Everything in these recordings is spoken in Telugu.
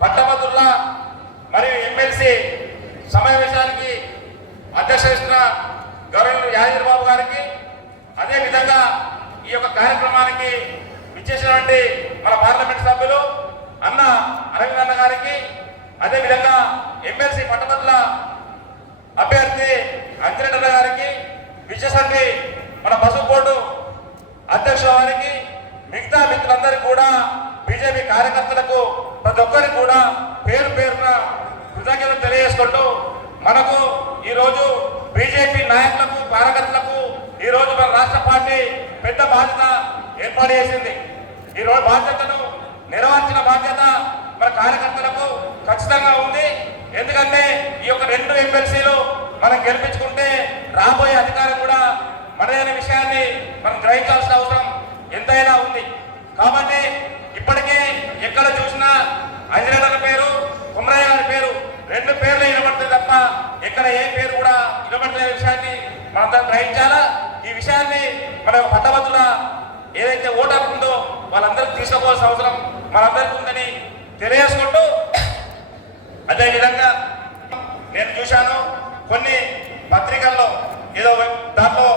పట్టభద్రుల మరియు ఎమ్మెల్సీ సమావేశానికి అధ్యక్ష వహిస్తున్న గౌరవనీయులు యాదగిరి బాబు గారికి, అదేవిధంగా ఈ యొక్క కార్యక్రమానికి ఇచ్చేసినటువంటి మన పార్లమెంట్ సభ్యులు అన్న అరవింద్ అన్న గారికి, అదేవిధంగా ఎమ్మెల్సీ పట్టభద్రుల అభ్యర్థి అంజిరెడ్డి అన్న గారికి, విజయసంఘి మన పసుపు బోర్డు అధ్యక్షుల వారికి, మిగతా మిత్రులందరికీ కూడా, బీజేపీ కార్యకర్తలకు ప్రతి ఒక్కరికి కూడా పేరు పేరున కృతజ్ఞతలు తెలియజేసుకుంటూ, మనకు ఈరోజు బీజేపీ నాయకులకు కార్యకర్తలకు ఈరోజు మన రాష్ట్ర పార్టీ పెద్ద బాధ్యత ఏర్పాటు చేసింది. ఈరోజు బాధ్యతను నెరవేర్చిన బాధ్యత మన కార్యకర్తలకు ఖచ్చితంగా ఉంది. ఎందుకంటే ఈ యొక్క 2 ఎమ్మెల్సీలు మనం గెలిపించుకుంటే రాబోయే అధికారం కూడా మనదైన విషయాన్ని మనం గ్రహించాల్సిన అవసరం ఎంతైనా ఉంది. కాబట్టి ఇప్పటికే ఎక్కడ చూసినా అంజనేయుల పేరు, కుమరయ్య గారి పేరు, 2 పేర్లు వినబడుతుంది తప్ప ఎక్కడ ఏ పేరు కూడా వినబడలేని విషయాన్ని మనంతా గ్రహించాలా. ఈ విషయాన్ని మన పట్టభద్రుల ఏదైతే ఓటర్ ఉందో వాళ్ళందరికీ తీసుకోవాల్సిన అవసరం మనందరికీ ఉందని తెలియజేసుకుంటూ, అదేవిధంగా నేను చూశాను కొన్ని పత్రికల్లో ఏదో దాంట్లో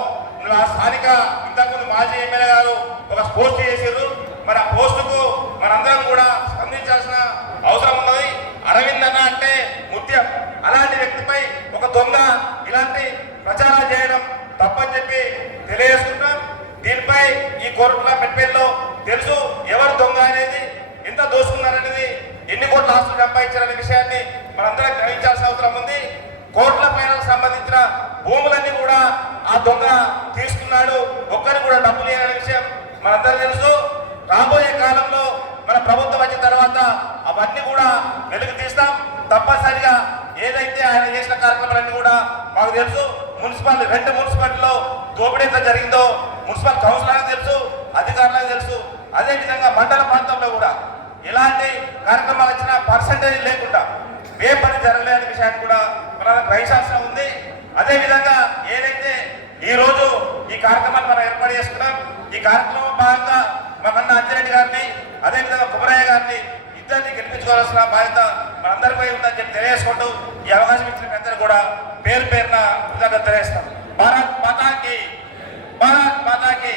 స్థానిక ఇంతకుముందు మాజీ ఎమ్మెల్యే గారు ఒక పోస్ట్ చేసారు. మరి ఆ పోస్టుకు మనందరం కూడా స్పందించాల్సిన అవసరం ఉన్నది. అరవింద్ అన్న అంటే ముత్యం, అలాంటి వ్యక్తిపై ఒక దొంగ ఇలాంటి ప్రచారాలు చేయడం తప్పని చెప్పి తెలియజేస్తున్నాం. దీనిపై ఈ కోర్టుల మెట్పేల్లో తెలుసు ఎవరు దొంగ అనేది, ఎంత దోసుకున్నారనేది, ఎన్ని కోట్ల ఆస్తులు సంపాదించారనే విషయాన్ని మనందరం గ్రహించాల్సిన అవసరం ఉంది. కోట్ల పైన సంబంధించిన భూములన్నీ కూడా ఆ దొంగ తీసుకున్నాడు, ఒక్కరికి కూడా డబ్బులు లేదనే విషయం మనందరూ తెలుసు. రాబోయే కాలంలో మన ప్రభుత్వం వచ్చిన తర్వాత అవన్నీ కూడా వెలుగు తీస్తాం. తప్పనిసరిగా ఏదైతే ఆయన చేసిన కార్యక్రమాలన్నీ కూడా మాకు తెలుసు. 2 మున్సిపాలిటీలో దోపిడీ ఎంత జరిగిందో మున్సిపల్ కౌన్సిలర్కి తెలుసు, అధికారులకు తెలుసు. అదేవిధంగా మండల ప్రాంతంలో కూడా ఎలాంటి కార్యక్రమాలు వచ్చినా పర్సంటేజ్ లేకుండా ఏ పని జరగలేని విషయాన్ని కూడా మనం గ్రహించాల్సిన ఉంది. అదేవిధంగా ఏదైతే ఈరోజు ఈ కార్యక్రమాన్ని మనం ఏర్పాటు చేసుకున్నాం, ఈ కార్యక్రమం భాగంగా మన అన్న అంజిరెడ్డి గారిని, అదేవిధంగా కుమరయ్య గారిని ఇద్దరిని గెలిపించుకోవాల్సిన బాధ్యత మనందరిపై ఉందని చెప్పి తెలియజేసుకుంటూ, ఈ అవకాశం ఇచ్చిన మీ అందరూ కూడా పేరు పేరున కృతజ్ఞతలు తెలియజేస్తాం. భారత్ మాతాకి, భారత్ మాతాకి.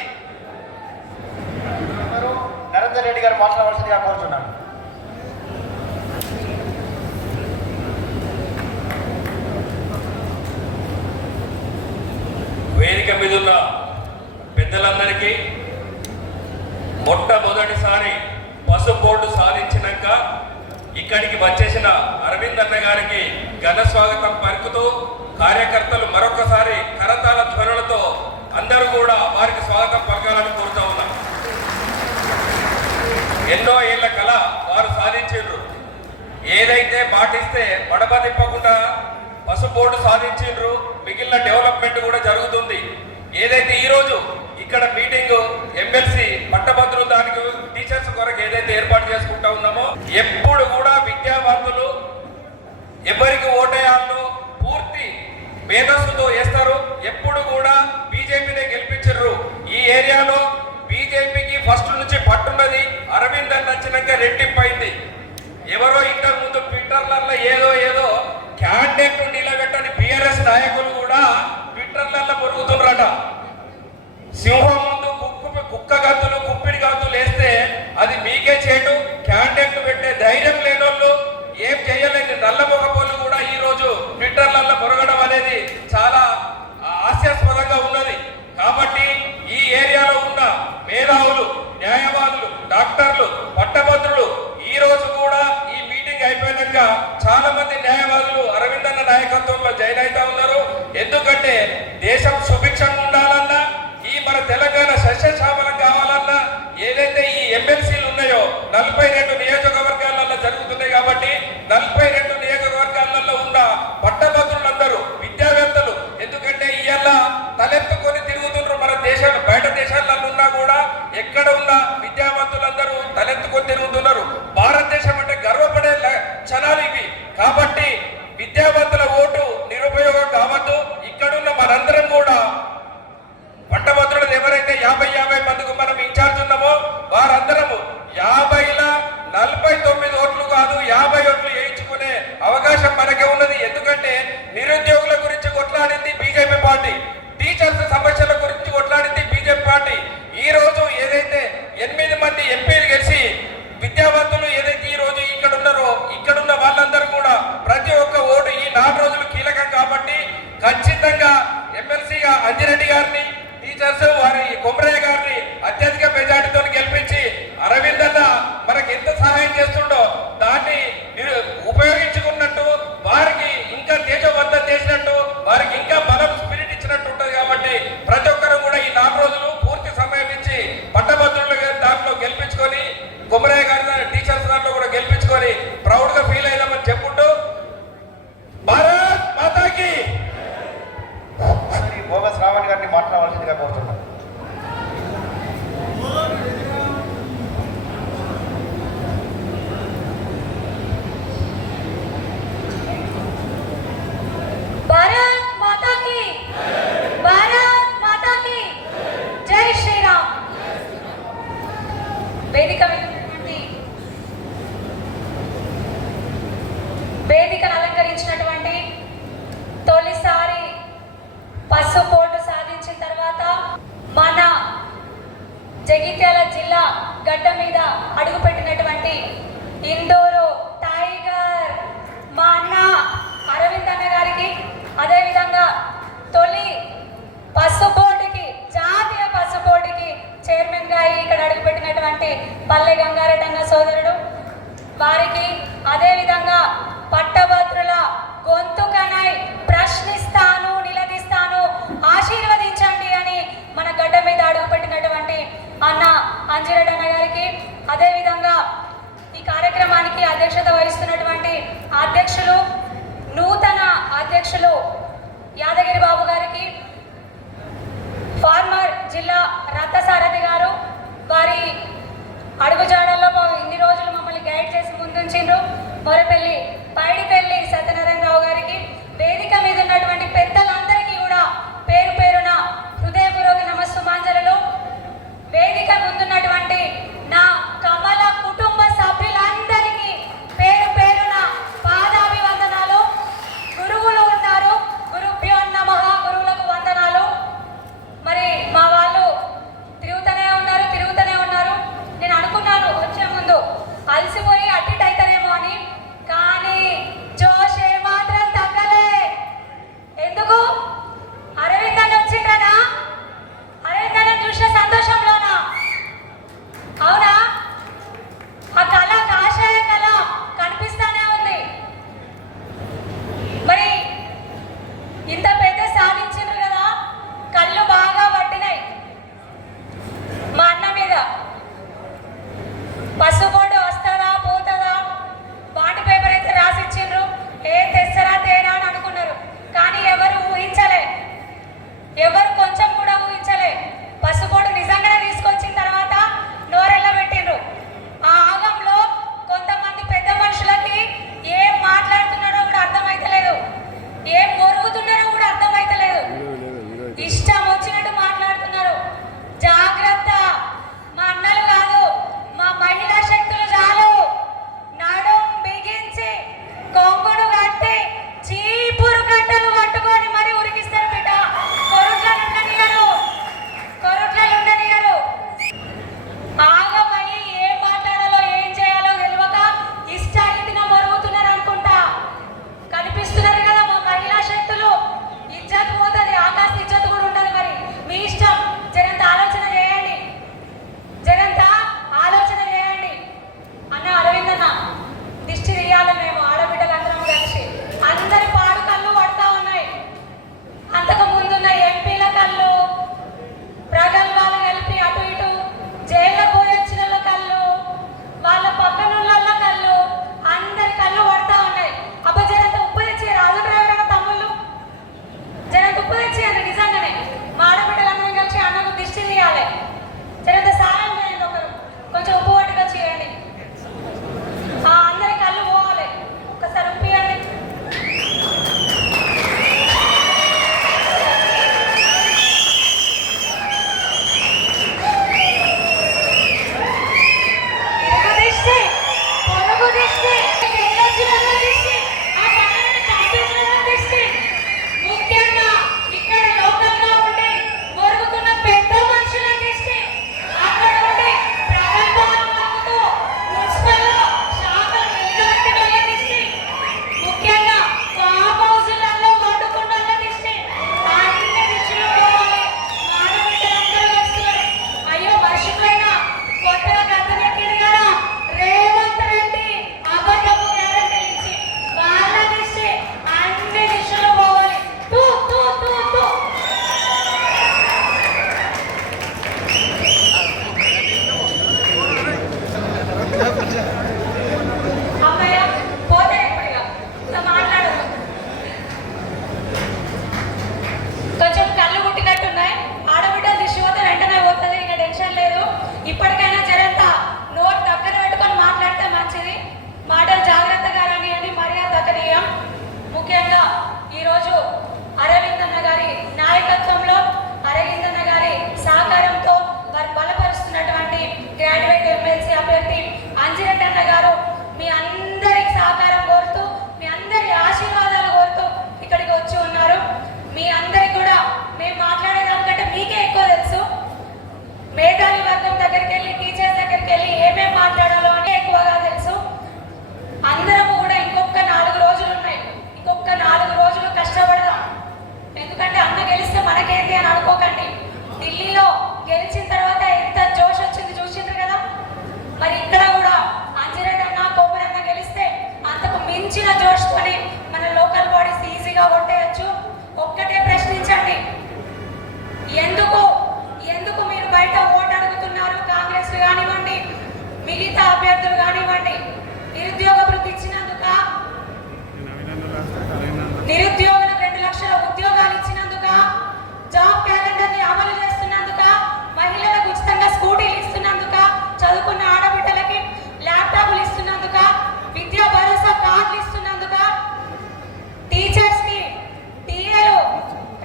నరేందర్ రెడ్డి గారు మాట్లాడవలసిందిగా కోరుతున్నాను. వేదిక మీద ఉన్న పెద్దలందరికీ మొట్టమొదటిసారి పసుపు బోర్డు సాధించినాక ఇక్కడికి వచ్చేసిన అరవింద్ అన్న గారికి ఘన స్వాగతం పలుకుతూ, కార్యకర్తలు మరొకసారి కరతాళ ధ్వనులతో అందరూ కూడా వారికి స్వాగతం పలకాలని కోరుతా ఉన్నాం. ఎన్నో ఏళ్ల కళ వారు సాధించారు. ఏదైతే పాటిస్తే మడమ తిప్పకుండా పసుపు బోర్డు సాధించారు, మిగిలిన డెవలప్మెంట్ కూడా జరుగుతుంది. ఏదైతే ఈరోజు ఇక్కడ మీటింగ్ ఎమ్మెల్సీ పట్టభద్రులు దానికి టీచర్స్ కొరకు ఏదైతే ఏర్పాటు చేసుకుంటా ఉన్నామో, ఎప్పుడు కూడా విద్యావంతులు ఎవరికి ఓటేయాలో పూర్తి మేధస్సుతో వేస్తారు. ఎప్పుడు కూడా బీజేపీనే గెలిపించరు. ఈ ఏరియాలో బీజేపీకి ఫస్ట్ నుంచి పట్టున్నది. అరవింద్ అని వచ్చినాక రెట్టింపైంది. ఎవరో ఇంతకు ముందు ట్విట్టర్లలో ఏదో క్యాండిడేట్ నిలబెట్టని బీఆర్ఎస్ నాయకులు కూడా ట్విట్టర్లలో పొరుగుతున్నారట. సింహం ముందు కుక్క గంతులు, కుప్పిడి గంతులు వేస్తే అది మీకే చేటు. క్యాండిడేట్ పెట్టే ధైర్యం లేనోళ్ళు, ఏం చేయలేని నల్లమొగపోళ్ళు కూడా ఈ రోజు ట్విట్టర్లలో పొరగడం అనేది చాలా హాస్యాస్పదంగా ఉన్నది. కాబట్టి ఈ ఏరియాలో ఉన్న మేధావులు, న్యాయవాదులు, డాక్టర్లు, పట్టభద్రులు ఈ రోజు కూడా ఈ మీటింగ్ అయిపోయినాక చాలా మంది న్యాయవాదులు అరవింద్ అన్న నాయకత్వంలో జాయిన్ అవుతా ఉన్నారు. ఎందుకంటే దేశం సుభిక్షంగా ఉండాలన్నా, ఈ మన తెలంగాణ సస్యశ్యామలం కావాలన్నా, ఏదైతే ఈ ఎమ్మెల్సీలు ఉన్నాయో 42 నియోజకవర్గాలలో జరుగుతున్నాయి. కాబట్టి 42 నియోజకవర్గాలలో ఉన్న పట్టభద్రులందరూ విద్యావేత్తలు, ఎందుకంటే ఇవాళ తలెత్తుకొని తిరుగుతున్నారు మన దేశాలు. బయట దేశాలలో ఉన్నా కూడా ఎక్కడ ఉన్న విద్యావంతులందరూ తలెత్తుకొని తిరుగుతున్నారు. భారతదేశం అంటే గర్వపడే క్షణాలు ఇవి. కాబట్టి విద్యావంతుల ఓటు నిరుపయోగం కావద్దు. ఇక్కడున్న మనందరం కూడా పట్టభద్రులు ఎవరైతే 50 మందికి మనం ఇన్ఛార్జ్ ఉన్నామో వారందరము 50ల 49 కాదు 50 ఓట్లు వేయించుకునే అవకాశం మనకే ఉన్నది. ఎందుకంటే నిరుద్యోగుల గురించి కొట్లాడింది బీజేపీ పార్టీ, టీచర్స్ సమస్యల గురించి కొట్లాడింది బీజేపీ పార్టీ. ఈ రోజు ఏదైతే 8 మంది ఎంపీలు గెలిచి విద్యావంతులు ఏదైతే ఈ రోజు ఇక్కడ ఉన్నారో, ఇక్కడున్న వాళ్ళందరూ కూడా ప్రతి ఒక్క ఓటు ఈ 4 రోజులు కీలకం కాబట్టి ఖచ్చితంగా ఎమ్మెల్సీగా అంజిరెడ్డి గారిని, టీచర్స్ వారి కొమరయ్య గారిని అత్యధిక మెజార్టీతో గెలిపించి అరవింద్ అన్న మనకి ఎంత సహాయం చేస్తుండో దాన్ని ఉపయోగించుకున్నట్టు, వారికి ఇంకా దేశవంతం చేసినట్టు, వారికి ఇంకా బలం స్పిరిట్ ఇచ్చినట్టు ఉంటుంది. కాబట్టి ప్రతి ఒక్కరు కూడా ఈ 4 రోజులు పూర్తి సమయం ఇచ్చి పట్టభద్రులు దాంట్లో గెలిపించుకొని, కొమరయ్య గారి టీచర్స్ దాంట్లో కూడా గెలిపించుకొని ప్రౌడ్ గా ఫీల్ అయినామని చెప్పుకుంటూ భారత్ మాతాకి బోగస్ రావణ్ గారిని మాట్లాడవలసిందిగా కోరుతున్నాను. భారత్ మాతా కీ, భారత్ మాతా కీ జై శ్రీరామ్. వేదికను అలంకరించినటువంటి తొలిసారి పసుపు బోర్డు సాధించిన తర్వాత మన జగిత్యాల జిల్లా గడ్డ మీద అడుగుపెట్టినటువంటి ఇందూరు టైగర్ మా అన్న అరవింద్ అన్న గారికి, అదేవిధంగా తొలి పసుపు బోర్డుకి, జాతీయ పసుపు బోర్డుకి చైర్మన్ గా ఇక్కడ అడుగుపెట్టినటువంటి పల్లె గంగారెడ్డి అన్న సోదరుడు వారికి, అదేవిధంగా పట్టభద్రుల గొంతుకనై ప్రశ్నిస్తాను, నిలదీస్తాను, ఆశీర్వదించండి అని మన గడ్డ మీద అడుగుపెట్టినటువంటి అన్న అంజిరెడ్డి అన్న గారికి, అదేవిధంగా ఈ కార్యక్రమానికి అధ్యక్షత వహిస్తున్నటువంటి అధ్యక్షులు, నూతన అధ్యక్షులు యాదగిరి బాబు గారికి, ఫార్మర్ జిల్లా రథసారథి గారు, వారి అడుగుజాడల్లో ఇన్ని రోజులు మమ్మల్ని గైడ్ చేసి ముందుంచిండ్రు మొరపల్లి పైడిపల్లి సత్యనారాయణరావు గారికి, వేదిక మీద ఉన్నటువంటి పెద్దలందరికీ కూడా పేరు పేరున హృదయపూర్వక నమస్సుమాంజలు. వేదిక ముందున్నటువంటి నా కమల కుటుంబ సభ్యులందరికీ పేరు పేరున పాదాభివందనాలు. గురువులు ఉన్నారు, గురుభ్యో నమః, గురువులకు వందనాలు. మరి మా వాళ్ళు తిరుగుతూనే ఉన్నారు. నేను అనుకున్నాను వచ్చే ముందు అలసిపోయి అట్టిట్ అవుతారేమో అని, కానీ మించిన జోష్తోని మన లోకల్ బాడీస్ ఈజీగా కొట్టేయచ్చు. ఒక్కటే ప్రశ్నించండి, ఎందుకు ఎందుకు మీరు బయట ఓటు అడుగుతున్నారు? కాంగ్రెస్ కానివ్వండి, మిగతా అభ్యర్థులు కానివ్వండి, నిరుద్యోగ వృత్తి ఇచ్చినందుక, నిరుద్యోగులకు 2 లక్షల ఉద్యోగాలు ఇచ్చినందుక, జాబ్ క్యాలెండర్ని అమలు చేస్తున్నందుక, మహిళలకు ఉచితంగా స్కూటీలు ఇస్తున్నందుక, చదువుకున్న ఆడబిడ్డలకి ల్యాప్టాప్లు ఇస్తున్నందుక, విద్యా భరోసా కార్డులు ఇస్తున్నందుక, టీచర్స్కి టీఏలు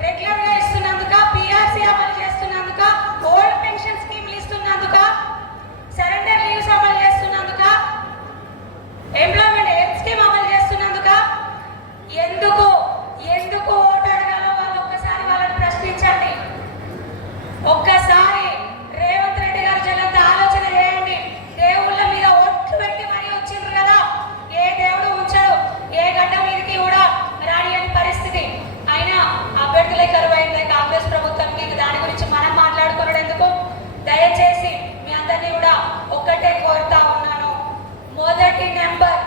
రెగ్యులర్గా ఇస్తున్నందుక, పిఆర్సీ అమలు చేస్తున్నందుక, ఓల్డ్ పెన్షన్ స్కీమ్లు ఇస్తున్నందుక, సరెండర్ లీవ్స్ అమలు చేస్తున్నందుక, ఎంప్లాయ్మెంట్ హెల్త్ స్కీమ్ అమలు చేస్తున్నందుక, ఎందుకు ఎందుకు ఓటు అడగాలో వాళ్ళు ఒక్కసారి వాళ్ళని ప్రశ్నించండి. ఒక్కసారి రేవంత్ రెడ్డి గారు జనంత ఆలోచన చేయండి. దేవుళ్ళ మీద ఒట్లు పెట్టి మరీ వచ్చిండ్రు కదా, ఏ దేవుడు ఉంచడు, ఏ గడ్డ మీదకి కూడా రాని అని పరిస్థితి. అయినా అభ్యర్థులే కరువైంది కాంగ్రెస్ ప్రభుత్వానికి. దాని గురించి మనం మాట్లాడుకున్నాడు ఎందుకు? దయచేసి మీ అందరినీ కూడా ఒక్కటే కోరుతా ఉన్నాను, మొదటి నెంబర్,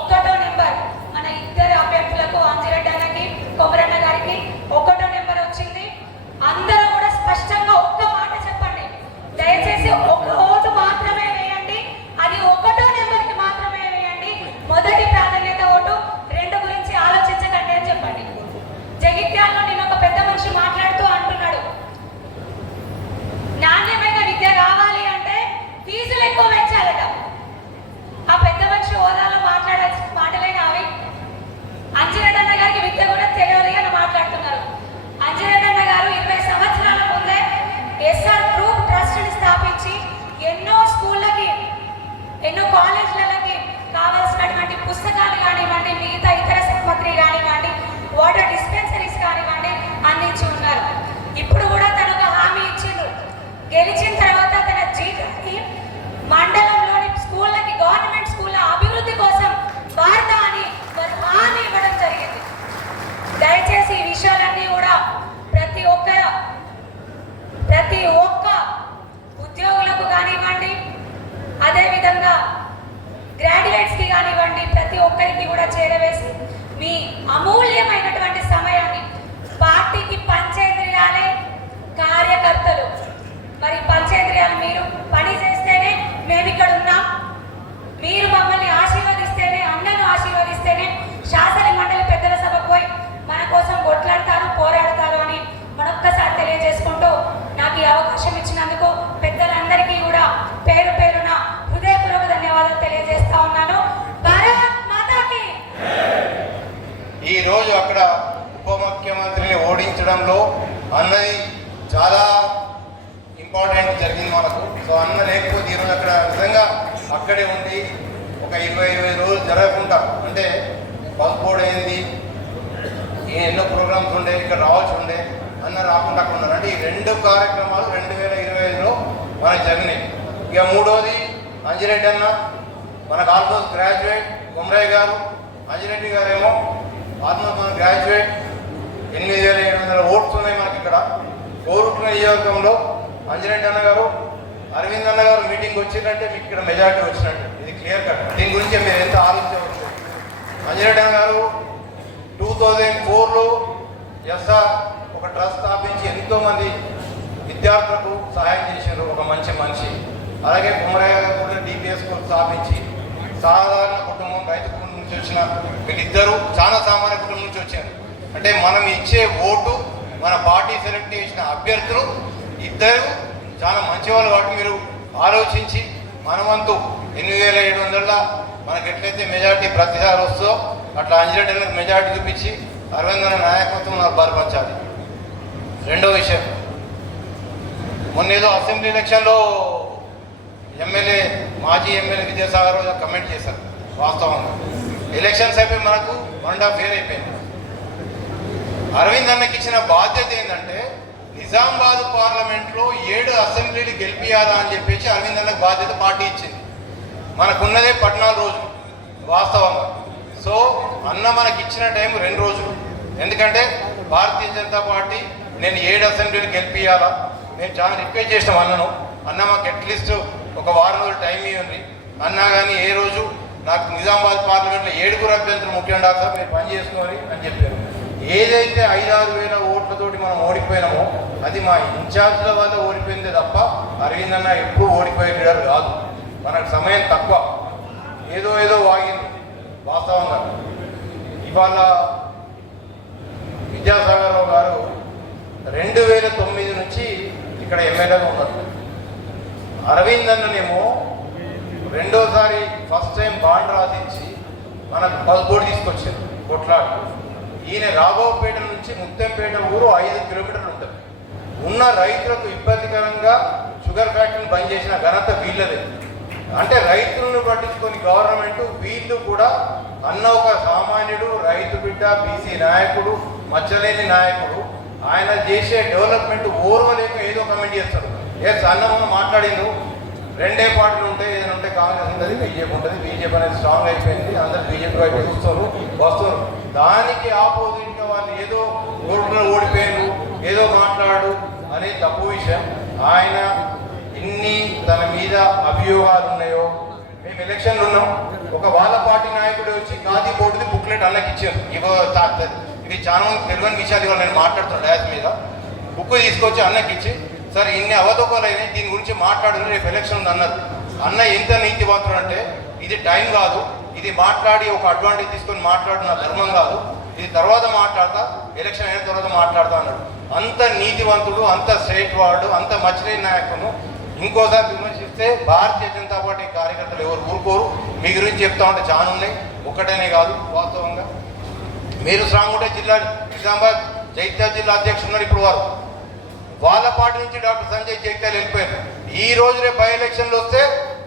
1వ నెంబర్ మన ఇద్దరు అభ్యర్థులకు, అంజిరెడ్డి అన్నకి, కొమరన్న గారికి 1వ నెంబర్ వచ్చింది. అందరూ కూడా స్పష్టంగా ఒక్క మాట చెప్పండి, దయచేసి ఒక్క ఓటు మాత్రమే వేయండి, అది 1వ నెంబర్కి మాత్రమే వేయండి. మొదటి ప్రాధాన్యత ఓటు, 2 గురించి ఆలోచించకండి అని చెప్పండి. జగిత్యాలలో నేను ఒక పెద్ద మనిషి మాట్లాడుతూ అంటున్నాడు, నాణ్యమైన విద్య కావాలి అంటే ఫీజులు ఎక్కువ పెంచాలట. ఆ పెద్ద మనిషి హోదాలో మాట్లాడాల్సిన మాటలేనా అవి? అంజిరెడ్డి అన్న గారికి విద్య కూడా తెలియాలి అని మాట్లాడుతున్నారు. అంజిరెడ్డి అన్న గారు 20 సంవత్సరాల ముందే ఎస్ఆర్ గ్రూప్ ట్రస్ట్ని స్థాపించి ఎన్నో స్కూళ్ళకి, ఎన్నో కాలేజీలకి కావాల్సినటువంటి పుస్తకాలు కానివ్వండి, మిగతా ఇతర సామగ్రి కానివ్వండి, వాటర్ డిస్పెన్సరీస్ కానివ్వండి అందించి ఉన్నారు. ఇప్పుడు కూడా తను ఒక హామీ ఇచ్చిండ్రు, గెలిచిన తర్వాత తన జీతాన్ని మండలంలోని స్కూళ్ళకి, గవర్నమెంట్ స్కూళ్ళ అభివృద్ధి కోసం వాడతా అని వారు హామీ ఇవ్వడం జరిగింది. దయచేసి ఈ విషయాలన్నీ కూడా ప్రతి ఒక్క ఉద్యోగులకు కానివ్వండి, అదేవిధంగా గ్రాడ్యుయేట్స్కి కానివ్వండి, ప్రతి ఒక్కరికి కూడా చేరవేసి మీ అమూల్యమైనటువంటి సమయాన్ని, పార్టీకి పంచేంద్రియాలే కార్యకర్తలు, మరి పంచేంద్రియాలు మీరు పని చేస్తేనే మేము ఇక్కడ ఉన్నాం, మీరు మమ్మల్ని ఆశీర్వదిస్తేనే, అన్నను ఆశీర్వదిస్తేనే శాసన మండలి పెద్దల సభకు పోయి మన కోసం కొట్లాడతారు, పోరాడతారు అని మరొక్కసారి తెలియజేసుకుంటూ నాకు ఈ అవకాశం ఇచ్చినందుకు పెద్దలందరికీ కూడా పేరు పేరున హృదయపూర్వక ధన్యవాదాలు తెలియజేస్తా ఉన్నాను. భారత్ మాతాకి. ఈ రోజు అక్కడ ఉప ముఖ్యమంత్రిని ఓడించడంలో అన్నది చాలా ఇంపార్టెంట్ జరిగింది మనకు. సో అన్న లేకపోతే ఈరోజు అక్కడ నిజంగా అక్కడే ఉండి ఒక 20 రోజులు జరగకుండా, అంటే పాస్పోర్ట్ అయింది, ఎన్నో ప్రోగ్రామ్స్ ఉండే, ఇక్కడ రావాల్సి ఉండే, అన్న రాకుండా అక్కడ ఉన్నారు. అంటే ఈ 2 కార్యక్రమాలు 2025లో మనకు జరిగినాయి. ఇక 3వది అంజిరెడ్డి అన్న, మనకు ఆల్మోస్ట్ గ్రాడ్యుయేట్. కొమరయ్య గారు, అంజిరెడ్డి గారేమో ఆల్మోస్ట్ మన గ్రాడ్యుయేట్. 8700 ఓట్స్ ఉన్నాయి మనకి ఇక్కడ కోరుట్ల నియోజకవర్గంలో. అంజిరెడ్డి అన్న గారు, అరవింద్ అన్న గారు మీటింగ్ వచ్చిందంటే మీకు ఇక్కడ మెజారిటీ వచ్చినట్టు, ఇది క్లియర్ కట్. దీని గురించి మీరు ఎంత ఆలోచించవచ్చు. అంజిరెడ్డి అన్న గారు 2004లో ఎస్ఆర్ ఒక ట్రస్ట్ స్థాపించి ఎంతోమంది విద్యార్థులకు సహాయం చేశారు, ఒక మంచి మనిషి. అలాగే కుమరయ్య గారు కూడా డిపిఎస్ స్కూల్ స్థాపించి సాధారణ కుటుంబం, రైతు కుటుంబం నుంచి వచ్చిన వీళ్ళిద్దరూ చాలా సామాన్య కుటుంబం నుంచి వచ్చారు. అంటే మనం ఇచ్చే ఓటు, మన పార్టీ సెలెక్ట్ చేసిన అభ్యర్థులు ఇద్దరు చాలా మంచివాళ్ళు. కాబట్టి మీరు ఆలోచించి మనవంతు 8700 మనకు ఎట్లయితే మెజారిటీ ప్రతిసారి వస్తుందో అట్లా అంజిరెడ్డి మెజారిటీ చూపించి అరవింద్ అన్న నాయకత్వం నాకు బలపరచాలి. 2వ విషయం, మొన్న ఏదో అసెంబ్లీ ఎలక్షన్లో మాజీ ఎమ్మెల్యే విద్యాసాగర్ కమెంట్ చేశారు. వాస్తవంగా ఎలక్షన్స్ అయిపోయి మనకు 1.5 year అయిపోయింది. అరవింద్ అన్నకి ఇచ్చిన బాధ్యత ఏంటంటే నిజామాబాద్ పార్లమెంట్లో 7 అసెంబ్లీలు గెలిపియాలా అని చెప్పేసి అరవింద్ అన్నకు బాధ్యత పార్టీ ఇచ్చింది. మనకున్నదే 14 రోజులు వాస్తవంగా. సో అన్న మనకి ఇచ్చిన టైం 2 రోజులు. ఎందుకంటే భారతీయ జనతా పార్టీ నేను 7 అసెంబ్లీలు గెలిపియాలా, నేను చాలా రిక్వెస్ట్ చేసినాం అన్నను, అన్న మాకు అట్లీస్ట్ ఒక వారం రోజులు టైం ఇవ్వండి అన్నా. కానీ ఏ రోజు నాకు నిజామాబాద్ పార్లమెంట్లో 7 అభ్యర్థులు ముఖ్యం డాక్టర్ మీరు పని చేసుకోవాలి అని చెప్పారు. ఏదైతే 5-6 వేల ఓట్లతోటి మనం ఓడిపోయినామో అది మా ఇన్ఛార్జ్ల వల్ల ఓడిపోయిందే తప్ప అరవింద్ అన్న ఎప్పుడు ఓడిపోయే లీడర్ కాదు. మనకు సమయం తక్కువ, ఏదో వాగింది వాస్తవంగా. ఇవాళ విద్యాసాగరరావు గారు 2009 నుంచి ఇక్కడ ఎమ్మెల్యేగా ఉన్నారు. అరవింద్ అన్ననేమో రెండోసారి ఫస్ట్ టైం బాండ్ రాసించి మనకు 10 తీసుకొచ్చారు కొట్లాడు. ఈయన రాఘవపేట నుంచి ముత్తంపేట ఊరు 5 కిలోమీటర్లు ఉంటుంది. ఉన్న రైతులకు ఇబ్బందికరంగా షుగర్ ఫ్యాక్టరీని బంద్ చేసిన ఘనత వీళ్ళదే. అంటే రైతులను పట్టించుకొని గవర్నమెంట్ వీళ్ళు కూడా అన్న ఒక సామాన్యుడు, రైతు బిడ్డ, బీసీ నాయకుడు, మచ్చలేని నాయకుడు, ఆయన చేసే డెవలప్మెంట్ ఓర్వలేక ఏదో కమెంట్ చేస్తాడు. అన్న మనం మాట్లాడిండు, 2 పార్టీలు ఉంటాయి, ఏదైనా ఉంటే కాంగ్రెస్ ఉంటుంది, బీజేపీ ఉంటుంది. బీజేపీ అనేది స్ట్రాంగ్ అయిపోయింది, అందరూ బీజేపీ వైపు వస్తారు. దానికి ఆపోజిట్గా వాళ్ళు ఏదో ఓట్లు ఓడిపోయారు, ఏదో మాట్లాడు అనేది తప్పు విషయం. ఆయన ఎన్ని తన మీద అభియోగాలు ఉన్నాయో, మేము ఎలక్షన్లు ఉన్నాం, ఒక వాళ్ళ పార్టీ నాయకుడు వచ్చి గాంధీ బోర్డుది బుక్లెట్ అన్నకి ఇచ్చారు. ఇవి చాలా మంది తెలియని విషయాలు ఇవాళ నేను మాట్లాడుతున్నాను డాన్స్ మీద. బుక్ తీసుకొచ్చి అన్నకి ఇచ్చి, సరే ఇన్ని అవధోకాలు అయినాయి, దీని గురించి మాట్లాడు, రేపు ఎలక్షన్ ఉంది అన్నారు. అన్న ఎంత నీతివంతుడు అంటే, ఇది టైం కాదు, ఇది మాట్లాడి ఒక అడ్వాంటేజ్ తీసుకొని మాట్లాడిన ధర్మం కాదు, ఇది తర్వాత మాట్లాడతా, ఎలక్షన్ అయిన తర్వాత మాట్లాడతా అన్నాడు. అంత నీతివంతుడు, అంత స్ట్రైట్ వార్డు, అంత మచ్చలేని నాయకుడు. ఇంకోసారి విమర్శిస్తే భారతీయ జనతా పార్టీ కార్యకర్తలు ఎవరు ఊరుకోరు. మీ గురించి చెప్తా ఉంటే చాలా ఉన్నాయి, ఒక్కటనే కాదు. వాస్తవంగా మీరు స్ట్రాంగ్ ఉంటే జిల్లా నిజామాబాద్ జైత్యాల జిల్లా అధ్యక్షుడు ఉన్నారు ఇప్పుడు వారు. వాళ్ళ పార్టీ నుంచి డాక్టర్ సంజయ్ జైత్యాల వెళ్ళిపోయారు. ఈ రోజు రేపు బై ఎలక్షన్లు వస్తే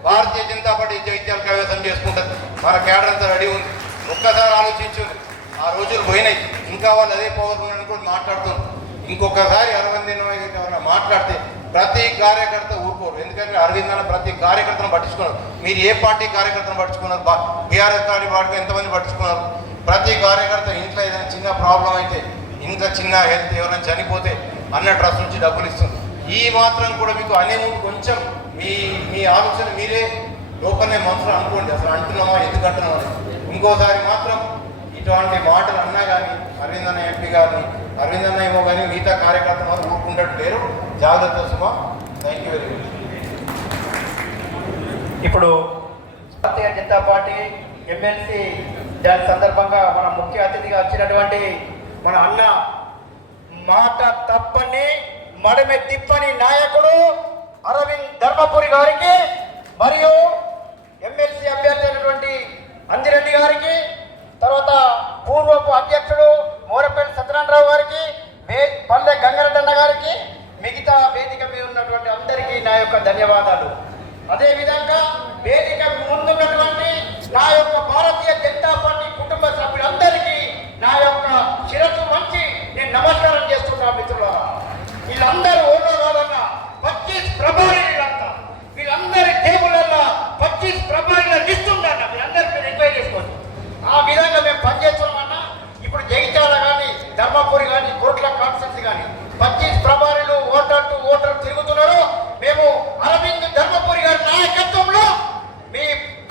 భారతీయ జనతా పార్టీ జైత్యాల కైవసం చేసుకుంటుంది. మన కేడర్ అంతా రెడీ ఉంది. ఒక్కసారి ఆలోచించుంది, ఆ రోజులు పోయినాయి. ఇంకా వాళ్ళు అదే పవర్ ఉన్నారని కూడా మాట్లాడుతున్నారు. ఇంకొకసారి అరవింద్ ఎవరైనా మాట్లాడితే ప్రతి కార్యకర్త ఊరుకోరు. ఎందుకంటే అరవింద్ అన్న ప్రతి కార్యకర్తను పట్టించుకున్నారు. మీరు ఏ పార్టీ కార్యకర్తను పట్టించుకున్నారు? బీఆర్ఎస్ పార్టీ ఎంతమంది పట్టించుకున్నారు? ప్రతి కార్యకర్త ఇంట్లో ఏదైనా చిన్న ప్రాబ్లం అయితే, ఇంత చిన్న హెల్త్ ఎవరైనా చనిపోతే అన్న ట్రస్ట్ నుంచి డబ్బులు ఇస్తుంది. ఈ మాత్రం కూడా మీకు అనే ముందు కొంచెం మీ ఆలోచన మీరే లోపలనే మనసులో అనుకోండి, అసలు అంటున్నామా ఎందుకు అంటున్నామా. ఇంకోసారి మాత్రం ఇటువంటి మాటలు అన్నా కానీ అరవింద్ అన్న ఎంపీ గారిని, అరవింద్ అన్న ఏమో కానీ మిగతా కార్యకర్త మాత్రం ఊరుకుంటట్టు లేరు. జాగ్రత్త సుమా. Thank you very much. ఇప్పుడు భారతీయ జనతా పార్టీ ఎమ్మెల్సీ దాని సందర్భంగా మన ముఖ్య అతిథిగా వచ్చినటువంటి మన అన్న మాట తప్పని మడమె తిప్పని నాయకుడు అరవింద్ ధర్మపురి గారికి, మరియు ఎమ్మెల్సీ అభ్యర్థి అయినటువంటి అంజిరెడ్డి గారికి, తర్వాత పూర్వపు అధ్యక్షుడు మోరపల్లి సత్యనారాయణరావు గారికి, పల్లె గంగారెడ్డి అన్న గారికి, మిగతా వేదిక మీద ఉన్నటువంటి అందరికీ నా యొక్క ధన్యవాదాలు. అదేవిధంగా వేదిక ముందున్నటువంటి నా యొక్క భారతీయ జనతా పార్టీ కుటుంబ సభ్యులందరికీ నా యొక్క శిరస్సు వంచి నేను నమస్కారం చేస్తున్నా. మిత్రులారా, వీళ్ళందరూ ఓలో కాదన్నా 25 ప్రభారీలంతా, వీళ్ళందరి టేబుల్లో 25 ప్రభారీలను ఇస్తుందన్న. వీళ్ళందరికీ ఎంక్వైరీ చేసుకోండి. ఆ విధంగా మేము పనిచేస్తున్నామన్నా. ఇప్పుడు జగిత్యాల కానీ, ధర్మపురి కానీ, కోట్ల కాన్స్టిట్యున్సీ కానీ 25 ప్రభారీలు ఓటర్ తిరుగుతున్నారు. మేము అరవింద్ ధర్మపురి గారి నాయకత్వంలో మీ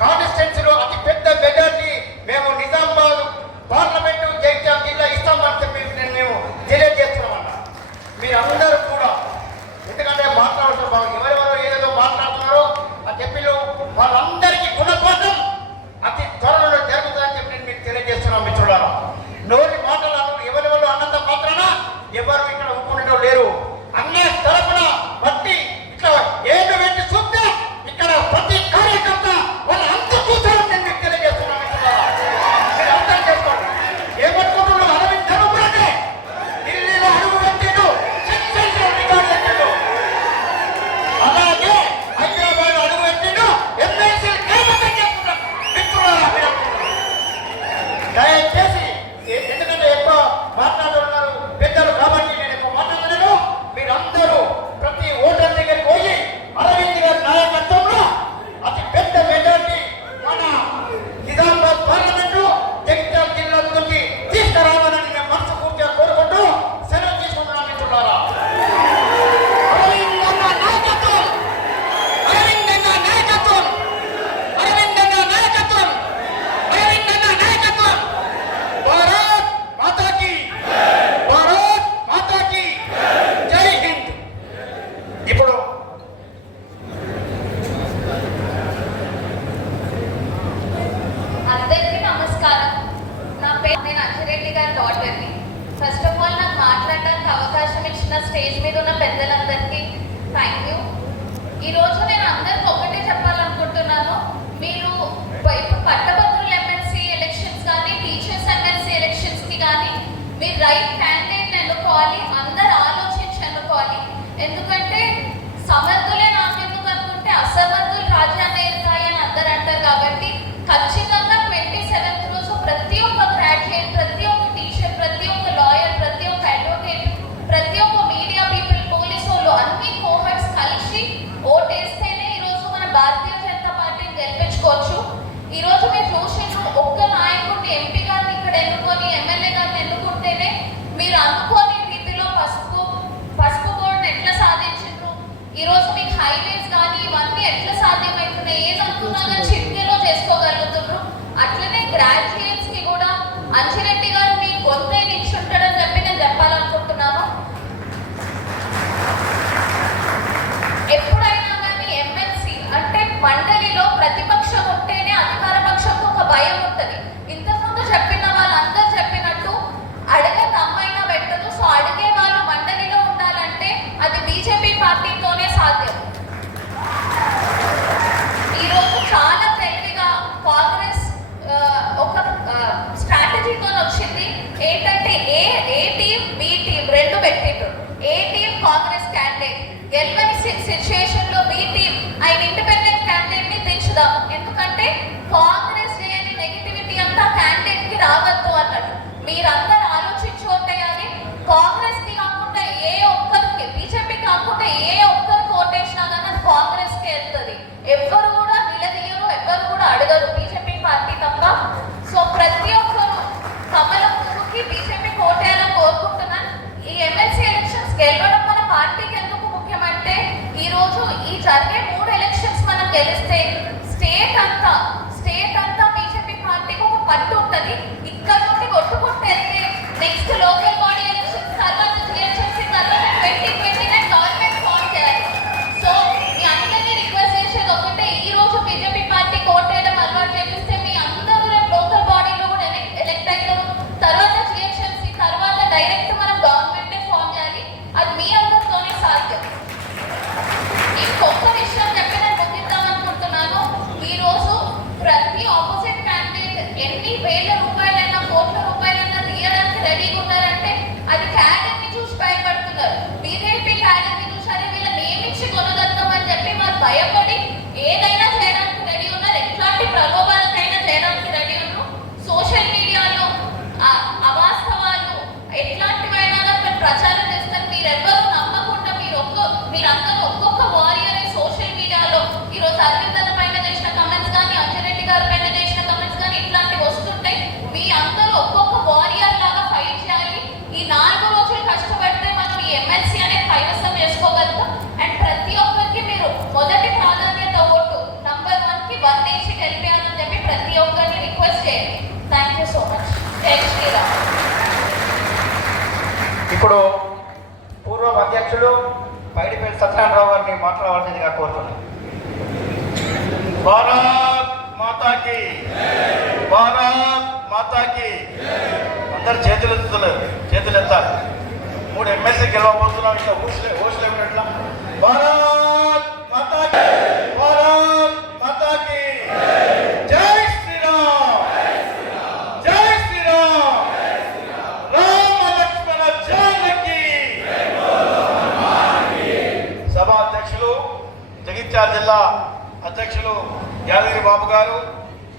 కాన్స్టిట్యున్సీలో అతి పెద్ద మెజార్టీ మేము నిజామాబాద్ పార్లమెంటు జగిత్యాల జిల్లా ఇస్తామని చెప్పి మేము తెలియజేస్తున్నామన్నా. మీరందరూ కూడా, ఎందుకంటే మాట్లాడుతున్నారు, ఎవరెవరో ఏదేదో మాట్లాడుతున్నారో అని చెప్పి వాళ్ళందరికీ గుణపాఠం అతి త్వరలో జరుగుతుందని చెప్పి నేను మీకు తెలియజేస్తున్నాం. మిత్రులారా, నోటి మాటలు ఎవరెవరు అన్నంత మాత్రాన ఎవరు ఇక్కడ ఫస్ట్ ఆఫ్ ఆల్ నాకు మాట్లాడడానికి అవకాశం ఇచ్చిన స్టేజ్ మీద ఉన్న పెద్దలందరికీ థ్యాంక్ యూ. ఈరోజు నేను అందరికీ ఒకటే చెప్పాలనుకుంటున్నాను, మీరు ఇప్పుడు పట్టభద్రుల ఎమ్మెల్సీ ఎలక్షన్స్ కానీ టీచర్స్ ఎమ్మెల్సీ ఎలక్షన్స్కి కానీ మీరు రైట్ క్యాండిడేట్ ఎన్నుకోవాలి, అందరు ఆలోచించి ఎన్నుకోవాలి. ఎందుకంటే సమర్థులే నాకెందుకు అనుకుంటే అసమర్థులు రాజ్యాన్ని ఏరుతాయని అందరు అంటారు. కాబట్టి ఖచ్చితంగా 27th రోజు ప్రతి ఒక్క గ్రాడ్యుయేట్, ప్రతి ఒక్క టీచర్, ప్రతి ఒక్క లాయర్, ప్రతి ఒక్క అడ్వకేట్, ప్రతి ఒక్క మీడియా పీపుల్, పోలీసు వాళ్ళు అన్ని కోహర్ట్స్ కలిసి ఓటేస్తేనే ఈరోజు మన భారతీయ జనతా పార్టీని గెలిపించుకోవచ్చు. ఈరోజు మీరు చూసిన ఒక్క నాయకుడిని ఎంపీ గారిని ఇక్కడ ఎన్నుకొని ఎమ్మెల్యే గారిని ఎన్నుకుంటేనే మీరు అనుకోని రీతిలో పసుపు బోర్డుని ఎట్లా సాధించారు, ఈరోజు మీకు హైవేస్ కానీ ఇవన్నీ ఎట్లా సాధ్యమవుతున్నాయి, ఏది అనుకున్నా కానీ చిటికెలో చేసుకోగలుగుతున్నారు. అట్లనే గ్రాడ్యుయేట్స్ కి కూడా అంజిరెడ్డి గారు మీ గొంతే నిల్చుంటాడని చెప్పి నేను చెప్పాలనుకుంటున్నాను. ఎప్పుడైనా కానీ ఎమ్మెల్సీ అంటే మండలిలో ప్రతిపక్షం ఉంటేనే అధికార పక్షంకు ఒక భయం ఉంటుంది. ఇంతకుముందు చెప్పిన వాళ్ళందరూ చెప్పినట్టు అడగ తమ్మైనా పెట్టదు. సో అడిగే వాళ్ళు మండలిలో ఉండాలంటే అది బీజేపీ పార్టీతోనే సాధ్యం. ఈరోజు చాలా తెలివిగా కాంగ్రెస్ ఒక స్ట్రాటజీతో వచ్చింది. ఏంటంటే ఏ టీం బి టీం రెండు పెట్టిండ్రు. ఏ టీం కాంగ్రెస్ క్యాండిడేట్ గెలవని సిచ్యుయేషన్ లో బి టీం ఆయన ఇండిపెండెంట్ క్యాండిడేట్ ని తెచ్చుదాం, ఎందుకంటే కాంగ్రెస్ చేయని నెగిటివిటీ అంతా క్యాండిడేట్ కి రావద్దు అన్నట్టు. మీరందరూ ఆలోచించి ఓటేయాలి. కాంగ్రెస్ కి కాకుండా ఏ ఒక్కరికి, బీజేపీ కాకుండా ఏ ఒక్కరికి ఓటేసినా కానీ అది కాంగ్రెస్ కి వెళ్తుంది. ఎవ్వరు కూడా నిలదీయరు, ఎవ్వరు కూడా అడగరు, బీజేపీ పార్టీ తప్ప. సో ప్రతి ఒక్కరు కమలం పువ్వుకి బీజేపీ ఓటేయాలని కోరుకుంటున్నాను. ఈ ఎమ్మెల్సీ ఎలక్షన్స్ గెలవడం మన పార్టీకి ఎందుకు ముఖ్యమంటే ఈరోజు ఈ జరిగే 3 ఎలక్షన్స్ మనం గెలిస్తే స్టేట్ అంతా బీజేపీ పార్టీకి ఒక పట్టు ఉంటుంది. ఇక్కడ నుండి కొట్టుకుంటే నెక్స్ట్ లోకల్ బాడీ ఎలక్షన్స్ తర్వాత జిహెచ్ఎంసీ తర్వాత 2029 గవర్నమెంట్ ఫామ్ చేయాలి. సో మీ అందరినీ రిక్వెస్ట్ చేసేది ఒకటే, ఈ రోజు బీజేపీ పార్టీ కోటేయడం అలవాటు చేపిస్తే మీ అందరూ రేపు లోకల్ బాడీలో కూడా ఎలక్ట్ అవుతారు. తర్వాత జిహెచ్ఎంసీ తర్వాత డైరెక్ట్ మనం గవర్నమెంటే ఫామ్ చేయాలి. అది మీ అందరితోనే సాధ్యం. ఇంకొక విషయం చెప్పి నేను ముగిద్దాం అనుకుంటున్నాను. ఈరోజు ప్రతి ఆపోజిట్ క్యాండిడేట్ ఎన్ని వేల రూపాయలైనా కోట్ల రూపాయలైనా తీయడానికి రెడీగా ఉన్నారంటే అది క్యాడర్ ని చూసి భయపడుతున్నారు. బీజేపీ క్యాడర్ ని చూసారే వీళ్ళ నియమించి కొనగలుగుతామని చెప్పి వారు భయపడి ఏదైనా చేయడానికి రెడీ ఉన్నారు. ఎట్లాంటి ప్రలోభాలకైనా చేయడానికి రెడీ ఉన్నారు. సోషల్ మీడియాలో అవాస్తవాలు ఎట్లాంటివైనా కానీ ప్రచారం చేస్తారు. మీరెవ్వరూ నమ్మకుండా మీరందరూ ఒక్కొక్క వారియర్ సోషల్ మీడియాలో ఈరోజు అరవింద్ పైన చేసిన కమెంట్స్ కానీ అంజరెడ్డి గారి పైన చేసిన కమెంట్స్ కానీ ఇట్లాంటివి వస్తుంటాయి. మీ అందరూ ఒక్కొక్క వారియర్ లాగా ఫైట్ చేయాలి. ఈ 4 రోజులు కష్టపడితే మనం ఈ ఎమ్మెల్సీ అనేది కైవసం చేసుకోగలుగుతాం. అండ్ ప్రతి ఒక్కరికి మీరు మొదటి ప్రాధాన్యత ఓటు నంబర్ 1 కి 1 వేసి గెలిపేయాలని చెప్పి ప్రతి ఒక్కరిని రిక్వెస్ట్ చేయండి. Thank you so much. జై శ్రీరామ్. ఇప్పుడు పూర్వ అధ్యక్షుడు పైడిపల్లి సత్యనారాయణరావు గారిని మాట్లాడవలసిందిగా కోరుతున్నాను. భారత్ మాతాకి, భారత్ మాతాకి. అందరు చేతులు ఎత్తాలి. 3 ఎమ్మెల్సీ గెలవబోతున్నాం. ఇంకా ఊసలేమిట్లా. భారత్ మాతాకి, భారత్ మాతాకి. జై శ్రీరామ్, జై శ్రీరామ్. రామ లక్ష్మణ జానకి. సభ అధ్యక్షులు జగిత్యాల జిల్లా అధ్యక్షులు యాదగిరి బాబు గారు,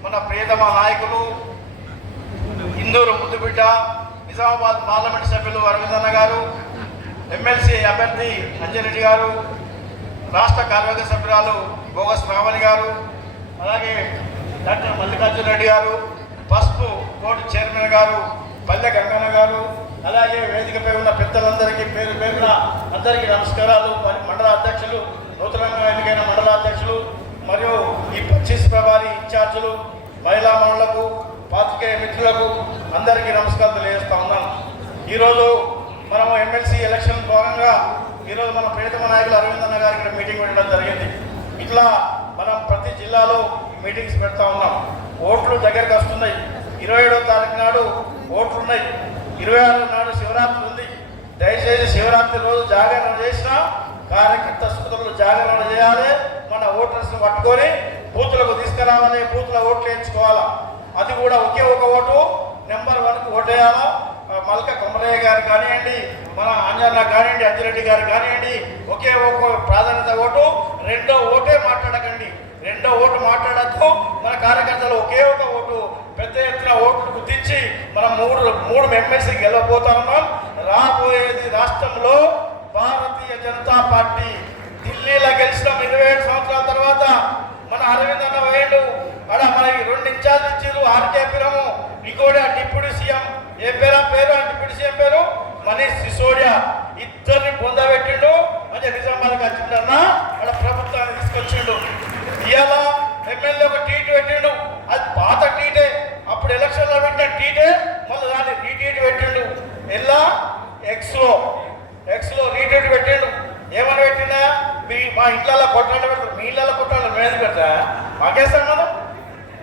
మన ప్రియతమ నాయకులు ఇందూరు ముద్దుబిడ్డ నిజామాబాద్ పార్లమెంట్ సభ్యులు అరవిందన్న గారు, ఎమ్మెల్సీ అభ్యర్థి అంజరెడ్డి గారు, రాష్ట్ర కార్యవర్గ సభ్యురాలు బోగస్ రావణి గారు, అలాగే డాక్టర్ మల్లికార్జున రెడ్డి గారు, పసుపు బోర్డు చైర్మన్ గారు పల్లె గంగన్న గారు, అలాగే వేదికపై ఉన్న పెద్దలందరికీ పేరు పేరున అందరికీ నమస్కారాలు. మండల అధ్యక్షులు, నూతనంగా ఎన్నికైన మండల అధ్యక్షులు మరియు ఈ 25 ప్రభారీ ఇన్ఛార్జీలు, మహిళా మనులకు, పాత్రికేయ మిత్రులకు అందరికీ నమస్కారం తెలియజేస్తా ఉన్నాను. ఈరోజు మనము ఎమ్మెల్సీ ఎలక్షన్ భాగంగా ఈరోజు మన ప్రియతమ నాయకులు అరవిందన్న గారి ఇక్కడ మీటింగ్ పెట్టడం జరిగింది. ఇట్లా మనం ప్రతి జిల్లాలో మీటింగ్స్ పెడతా ఉన్నాం. ఓట్లు దగ్గరికి వస్తున్నాయి. 27వ తారీఖు నాడు ఓట్లు ఉన్నాయి. 26 నాడు శివరాత్రి ఉంది. దయచేసి శివరాత్రి రోజు జాగరణ చేసిన కార్యకర్త సోదరులు జాగరణ చేయాలి. మన ఓటర్స్ని పట్టుకొని బూతులకు తీసుకురావాలి, బూతుల ఓట్లు వేయించుకోవాలా. అది కూడా ఒకే ఒక ఓటు నెంబర్ 1కు ఓటేయాలా. మల్క కొమరయ్య గారు కానివ్వండి, మన అంజన్న కానివ్వండి, అంజిరెడ్డి గారు కానివ్వండి, ఒకే ఒక ప్రాధాన్యత ఓటు. రెండో ఓటే మాట్లాడకండి, రెండో ఓటు మాట్లాడద్దు. మన కార్యకర్తలు ఒకే ఒక ఓటు పెద్ద ఎత్తున ఓట్లు గుర్తించి మనం మూడు ఎమ్మెల్సీ గెలవబోతా ఉన్నాం. రాబోయేది రాష్ట్రంలో భారతీయ జనతా పార్టీ. ఢిల్లీలో గెలిచిన 27 సంవత్సరాల తర్వాత మన అరవింద్ అన్న వేయండు అక్కడ మనకి 2 ఇన్ఛార్జ్ ఇచ్చారు. ఆర్కే పిరము, ఇంకోటి డిప్యూటీ సీఎం ఏ పేరు ఆ డిప్యూటీ సీఎం పేరు మనీష్ సిసోడియా. ఇద్దరిని పొందబెట్టిండు. మంచిగా నిజామాబాద్కి వచ్చిండన్న అక్కడ ప్రభుత్వాన్ని తీసుకొచ్చిండు. ఇవాళ ఎమ్మెల్యే ఒక టీట్ పెట్టిండు. అది పాత టీటే, అప్పుడు ఎలక్షన్లో పెట్టిన టీటే, మళ్ళీ దాన్ని రీటీట్ పెట్టిండు. ఎలా ఎక్స్లో రీటీట్ పెట్టిండు. ఏమని పెట్టినా మా ఇంట్లో కొట్టాలి పెడతారు, మీ ఇళ్ళలో కొట్టాలి మేము పెడతా మాకేస్తాం మనం.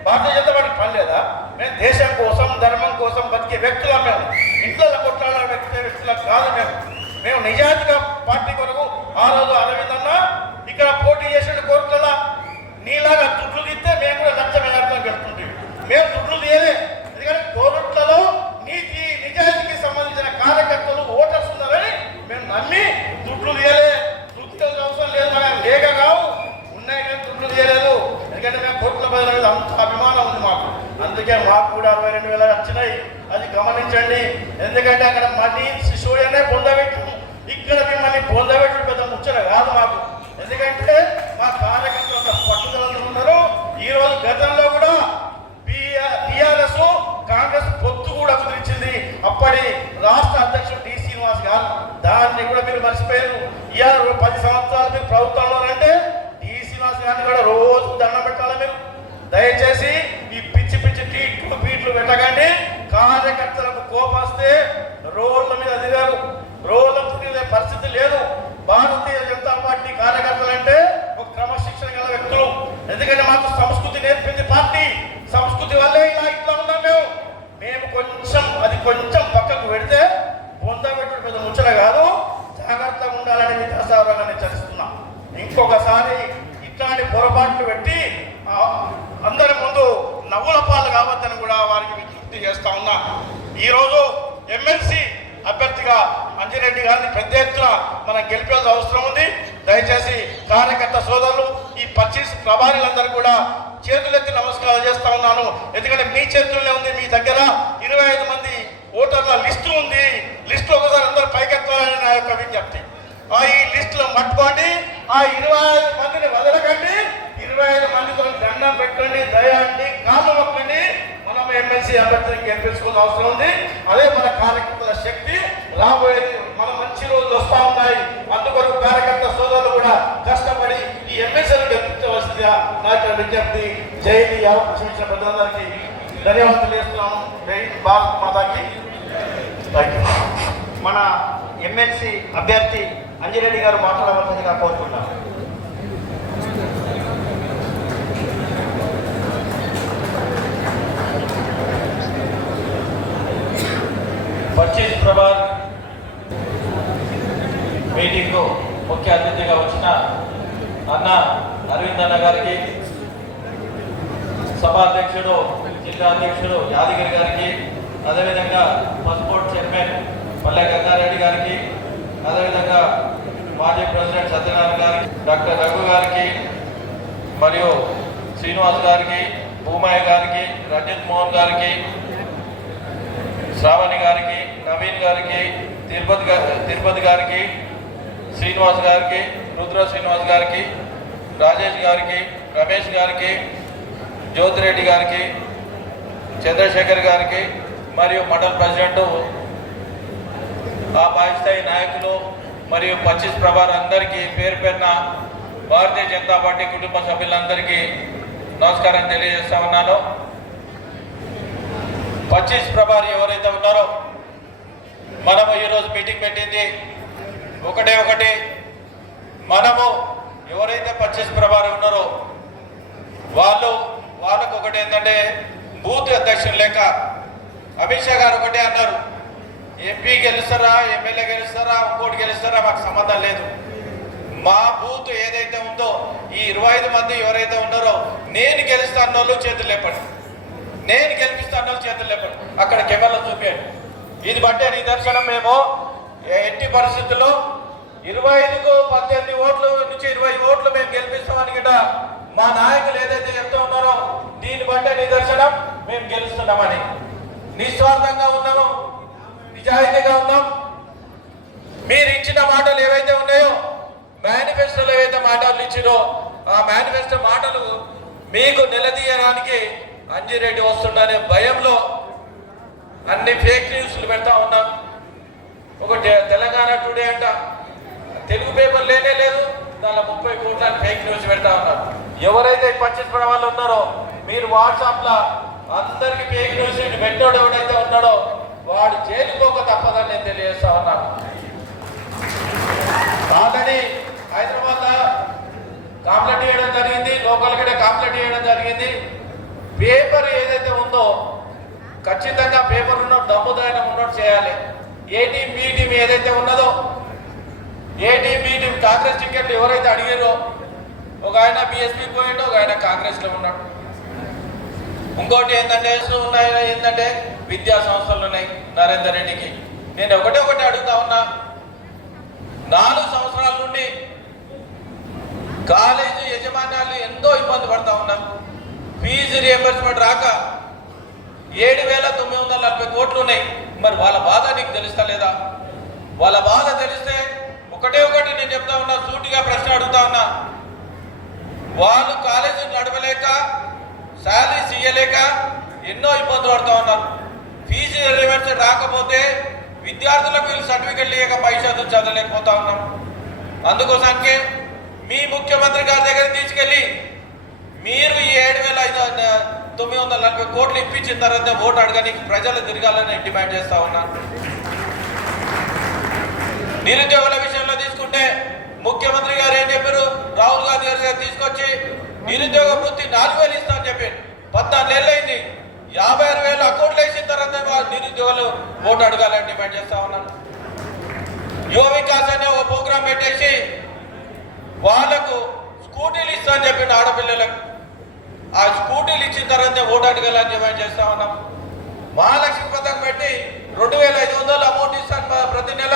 భారతీయ జనతా పార్టీకి పని లేదా? మేము దేశం కోసం ధర్మం కోసం బతికే వ్యక్తులం. మేము ఇంట్లో కొట్టాలని వ్యక్తులకు కాదు. మేము నిజాయితీగా పార్టీ కొరకు ఆ రోజు అరవింద్ అన్న ఇక్కడ పోటీ చేసిన కోర్టుల నీలాగా దుడ్లు తీస్తే మేము కూడా లక్ష మెజార్టీలో గెలుస్తుంటాం. మేము దుడ్లు తీయలే. ఎందుకంటే కోర్టులలో నీతి నిజాయితీకి సంబంధించిన కార్యకర్తలు ఓటర్స్ ఉన్నారని మేము నమ్మి దుడ్లు తీయలే. దుడ్లు అవసరం లేదు, మేము లేక కావు, ఉన్నాయి కానీ దుడ్లు తీయలేదు. ఎందుకంటే మేము కోర్టుల బదుల మీద అంత అభిమానం ఉంది మాకు. అందుకే మాకు కూడా 62,000 వచ్చినాయి. అది గమనించండి. ఎందుకంటే అక్కడ మనీష్ సిసోడియానే పొందబెట్టాము. ఇక్కడ మిమ్మల్ని పొందబెట్టడం పెద్ద ముచ్చట కాదు మాకు. ఎందుకంటే మా కార్యకర్తలు పట్టుదలతో ఉన్నారు. ఈరోజు గతంలో కూడా టీఆర్ఎస్ కాంగ్రెస్ పొత్తు కూడా కుదిరించింది. అప్పటి రాష్ట్ర అధ్యక్షుడు డి శ్రీనివాస్ గారు. దాన్ని కూడా మీరు మర్చిపోయారు. ఇవాళ 10 సంవత్సరాలు మీరు ప్రభుత్వంలో అంటే డి శ్రీనివాస్ గారిని కూడా రోజు దండం పెట్టాలి. మీరు దయచేసి ఈ పిచ్చి టీట్లు బీట్లు పెట్టకండి. కార్యకర్తలకు కోపం వస్తే రోడ్ల మీద దిగారు, రోడ్ల తిరిగే పరిస్థితి లేదు. భారతీయ జనతా పార్టీ కార్యకర్తలు అంటే ఒక క్రమశిక్షణ గల వ్యక్తులు. ఎందుకంటే మాకు సంస్కృతి నేర్పింది పార్టీ. సంస్కృతి వల్లే ఇట్లా ఉన్నాం. మేము కొంచెం పక్కకు పెడితే పొందబెట్టడం పెద్ద ముచ్చట కాదు. జాగ్రత్తగా ఉండాలని విద్యాసాగరంగా నేను చర్చిస్తున్నా. ఇంకొకసారి ఇట్లాంటి పొరపాట్లు పెట్టి అందరి ముందు నవ్వుల పాలు కావద్దని కూడా వారికి విజ్ఞప్తి చేస్తా ఉన్నా. ఈరోజు ఎమ్మెల్సీ అభ్యర్థిగా అంజిరెడ్డి గారిని పెద్ద ఎత్తున మనం గెలిపేయాల్సిన అవసరం ఉంది. దయచేసి కార్యకర్త సోదరులు ఈ 25 ప్రభారీలందరూ కూడా చేతులెత్తి నమస్కారాలు చేస్తా ఉన్నాను. ఎందుకంటే మీ చేతుల్లోనే ఉంది. మీ దగ్గర 25 మంది ఓటర్ల లిస్టు ఉంది. లిస్టు ఒకసారి అందరూ పైకెత్తాలని నా యొక్క విజ్ఞప్తి. ఈ లిస్టులో మట్టుకోండి. ఆ 25 మందిని వదలకండి. 25 మందితో దండం పెట్టండి, దయండి, కాళ్ళు మొక్కండి. మనం ఎమ్మెల్సీ అభ్యర్థిని గెలిపించుకునే అవసరం ఉంది. అదే మన కార్యకర్తల శక్తి. రాబోయేది మన మంచి రోజులు వస్తూ ఉన్నాయి. అందుకొరకు కార్యకర్త సోదరులు కూడా కష్టపడి ఈ ఎమ్మెల్సీలు గెలిపించవలసిందిగా నా యొక్క విజ్ఞప్తి. జైలు అవకాశం ఇచ్చిన ప్రజలందరికీ ధన్యవాదాలు చేస్తున్నాము. జై భారత్ మాతాకి. మన ఎమ్మెల్సీ అభ్యర్థి అంజిరెడ్డి గారు మాట్లాడవలసిందిగా కోరుకుంటున్నాను. పర్చేజ్ ప్రభార్ మీటింగ్కు ముఖ్య అతిథిగా వచ్చిన అన్న అరవింద్ అన్న గారికి, సభాధ్యక్షుడు జిల్లా అధ్యక్షుడు యాదగిరి గారికి, అదేవిధంగా పసుపోర్ట్ చైర్మన్ పల్లె గంగారెడ్డి గారికి, అదేవిధంగా మాజీ ప్రెసిడెంట్ సత్యనారాయణ గారికి, డాక్టర్ రఘు గారికి, మరియు శ్రీనివాస్ గారికి, భూమయ్య గారికి, రంజిత్ మోహన్ గారికి, శ్రావణి గారికి, నవీన్ గారికి, తిరుపతి గారికి, శ్రీనివాస్ గారికి, రుద్ర శ్రీనివాస్ గారికి, రాజేష్ గారికి, రమేష్ గారికి, జ్యోతిరెడ్డి గారికి, చంద్రశేఖర్ గారికి, మరియు మండల ప్రెసిడెంట్ ఆ బాధ్యస్థాయి నాయకులు మరియు 25 ప్రభార్ అందరికీ పేరు పేరున భారతీయ జనతా పార్టీ కుటుంబ సభ్యులందరికీ నమస్కారం తెలియజేస్తా ఉన్నాను. 25 ప్రభారి ఎవరైతే ఉన్నారో మనము ఈరోజు మీటింగ్ పెట్టింది ఒకటే. మనము ఎవరైతే 25 ప్రభారి ఉన్నారో వాళ్ళకు ఒకటి ఏంటంటే బూత్ అధ్యక్షులు లెక్క అమిత్ షా గారు ఒకటే అన్నారు, ఎంపీ గెలుస్తారా, ఎమ్మెల్యే గెలుస్తారా, ఇంకోటి గెలుస్తారా మాకు సంబంధం లేదు. మా బూత్ ఏదైతే ఉందో ఈ 25 మంది ఎవరైతే ఉన్నారో నేను గెలుస్తాను వాళ్ళు చేతులు లేపండి, నేను గెలిపిస్తాను వాళ్ళు చేతులు లేపండి. అక్కడ కెమెరాలో చూపించండి. ఇది బట్టే నిదర్శనం. మేము ఎట్టి పరిస్థితుల్లో 25కు 18 ఓట్ల నుంచి 20 ఓట్లు మేము గెలిపిస్తామని గిట్ట మా నాయకులు ఏదైతే చెప్తూ ఉన్నారో దీన్ని బట్టే నిదర్శనం మేము గెలుస్తున్నామని. నిస్వార్థంగా ఉన్నాము, నిజాయితీగా ఉన్నాం. మీరు ఇచ్చిన మాటలు ఏవైతే ఉన్నాయో, మేనిఫెస్టోలో ఏవైతే మాటలు ఇచ్చిరో ఆ మేనిఫెస్టో మాటలు మీకు నిలదీయడానికి అంజిరెడ్డి వస్తుండనే భయంలో అన్ని ఫేక్ న్యూస్లు పెడతా ఉన్నాం. ఒక తెలంగాణ టుడే అంట, తెలుగు పేపర్ లేనే లేదు, దానిలో 30 కోట్ల ఫేక్ న్యూస్ పెడతా ఉన్నారు. ఎవరైతే పట్టించుకున్న వాళ్ళు ఉన్నారో మీరు వాట్సాప్లో అందరికి ఫేక్ న్యూస్ పెట్టాడు ఎవడైతే ఉన్నాడో వాడు జైలుకోక తప్పదని నేను తెలియజేస్తా ఉన్నాను. ఆల్రెడీ హైదరాబాద్లో కాంప్లైంట్ చేయడం జరిగింది, లోకల్ కూడా కాంప్లైంట్ చేయడం జరిగింది. పేపర్ ఏదైతే ఉందో ఖచ్చితంగా పేపర్ ఉన్న దమ్ముదాయనం ఉన్నట్టు చేయాలి. ఏ టీం బి టీం ఏదైతే ఉన్నదో, ఏ టీం బి టీం కాంగ్రెస్ టికెట్లు ఎవరైతే అడిగారో, ఒక ఆయన బీఎస్పీ పోయిండు, ఒక ఆయన కాంగ్రెస్లో ఉన్నాడు. ఇంకోటి ఏంటంటే విద్యా సంస్థలు ఉన్నాయి నరేందర్ రెడ్డికి. నేను ఒకటి అడుగుతా ఉన్నా, 4 సంవత్సరాల నుండి కాలేజీ యజమాన్యాలు ఎంతో ఇబ్బంది పడతా ఉన్నాం. ఫీజు రియంబర్స్మెంట్ రాక 7,940 కోట్లు ఉన్నాయి. మరి వాళ్ళ బాధ నీకు తెలుస్తా లేదా? వాళ్ళ బాధ తెలిస్తే ఒకటి నేను చెప్తా ఉన్నా, సూటిగా ప్రశ్న అడుగుతా ఉన్నా. వాళ్ళు కాలేజీ నడవలేక, శాలరీస్ ఇయ్యలేక ఎన్నో ఇబ్బందులు పడుతూ ఉన్నారు. ఫీజు రియంబర్స్మెంట్ రాకపోతే విద్యార్థులకు వీళ్ళు సర్టిఫికెట్లు ఇవ్వక పైసలు చదవలేకపోతా ఉన్నాం. అందుకోసానికి మీ ముఖ్యమంత్రి గారి దగ్గర తీసుకెళ్ళి మీరు ఈ 7,940 కోట్లు ఇప్పించిన తర్వాత ఓటు అడగడానికి ప్రజలు తిరగాలని డిమాండ్ చేస్తా ఉన్నాను. నిరుద్యోగుల విషయంలో తీసుకుంటే ముఖ్యమంత్రి గారు ఏం చెప్పారు? రాహుల్ గాంధీ గారు తీసుకొచ్చి నిరుద్యోగ వృత్తి 4,000 ఇస్తా అని చెప్పి 14 నెలలు అయింది. 56,000 అకౌంట్లు వేసిన తర్వాత నిరుద్యోగులు ఓటు అడగాలని డిమాండ్ చేస్తా ఉన్నాను. యువ వికాస్ అనే ఒక ప్రోగ్రాం పెట్టేసి వాళ్లకు స్కూటీలు ఇస్తా అని చెప్పిన ఆడపిల్లలకు, ఆ స్కూటీలు ఇచ్చిన తర్వాత ఓటు అడగాలని డిమాండ్ చేస్తా ఉన్నాం. మహాలక్ష్మి పథకం పెట్టి 2,500 అమౌంట్ ఇస్తాను ప్రతి నెల,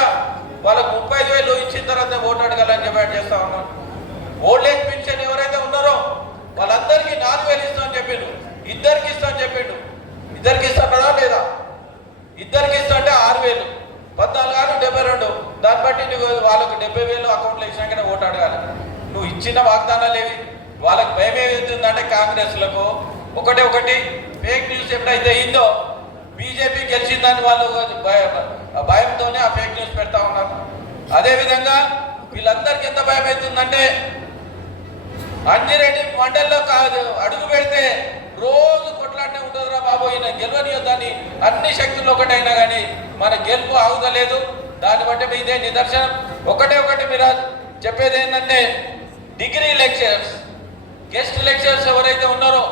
వాళ్ళకు 35,000 ఇచ్చిన తర్వాత ఓటు అడగాలని డిమాండ్ చేస్తా ఉన్నాం. ఓల్డ్ ఏజ్ పెన్షన్ ఎవరైతే ఉన్నారో వాళ్ళందరికీ 4,000 ఇస్తా అని చెప్పిండు, ఇద్దరికి ఇస్తా అని చెప్పిండు. ఇద్దరికి ఇస్తాడా లేదా? ఇద్దరికి ఇస్తా అంటే 6,000, 14 72, దాన్ని బట్టి నువ్వు వాళ్ళకు 70,000 అకౌంట్లో ఇచ్చినాకనే ఓటు అడగాలి. నువ్వు ఇచ్చిన వాగ్దానాలు ఏవి? వాళ్ళకి భయం ఏమవుతుందంటే కాంగ్రెస్లకు ఒకటి ఫేక్ న్యూస్ ఎప్పుడైతే అయిందో బీజేపీ గెలిచిందని వాళ్ళు భయంతోనే ఆ ఫేక్ న్యూస్ పెడతా ఉన్నారు. అదేవిధంగా వీళ్ళందరికీ ఎంత భయం అవుతుందంటే అంజిరెడ్డి మండల్లో అడుగు పెడితే రోజు కొట్లాటనే ఉంటుందిరా బాబు, ఈయన గెలవనియొద్దని అన్ని శక్తులు ఒకటైనా కానీ మన గెలుపు ఆగుదలేదు. దాన్ని బట్టి ఇదే నిదర్శనం. ఒకటి మీరు చెప్పేది ఏంటంటే డిగ్రీ లెక్చరర్స్, గెస్ట్ లెక్చరర్స్ ఎవరైతే ఉన్నారో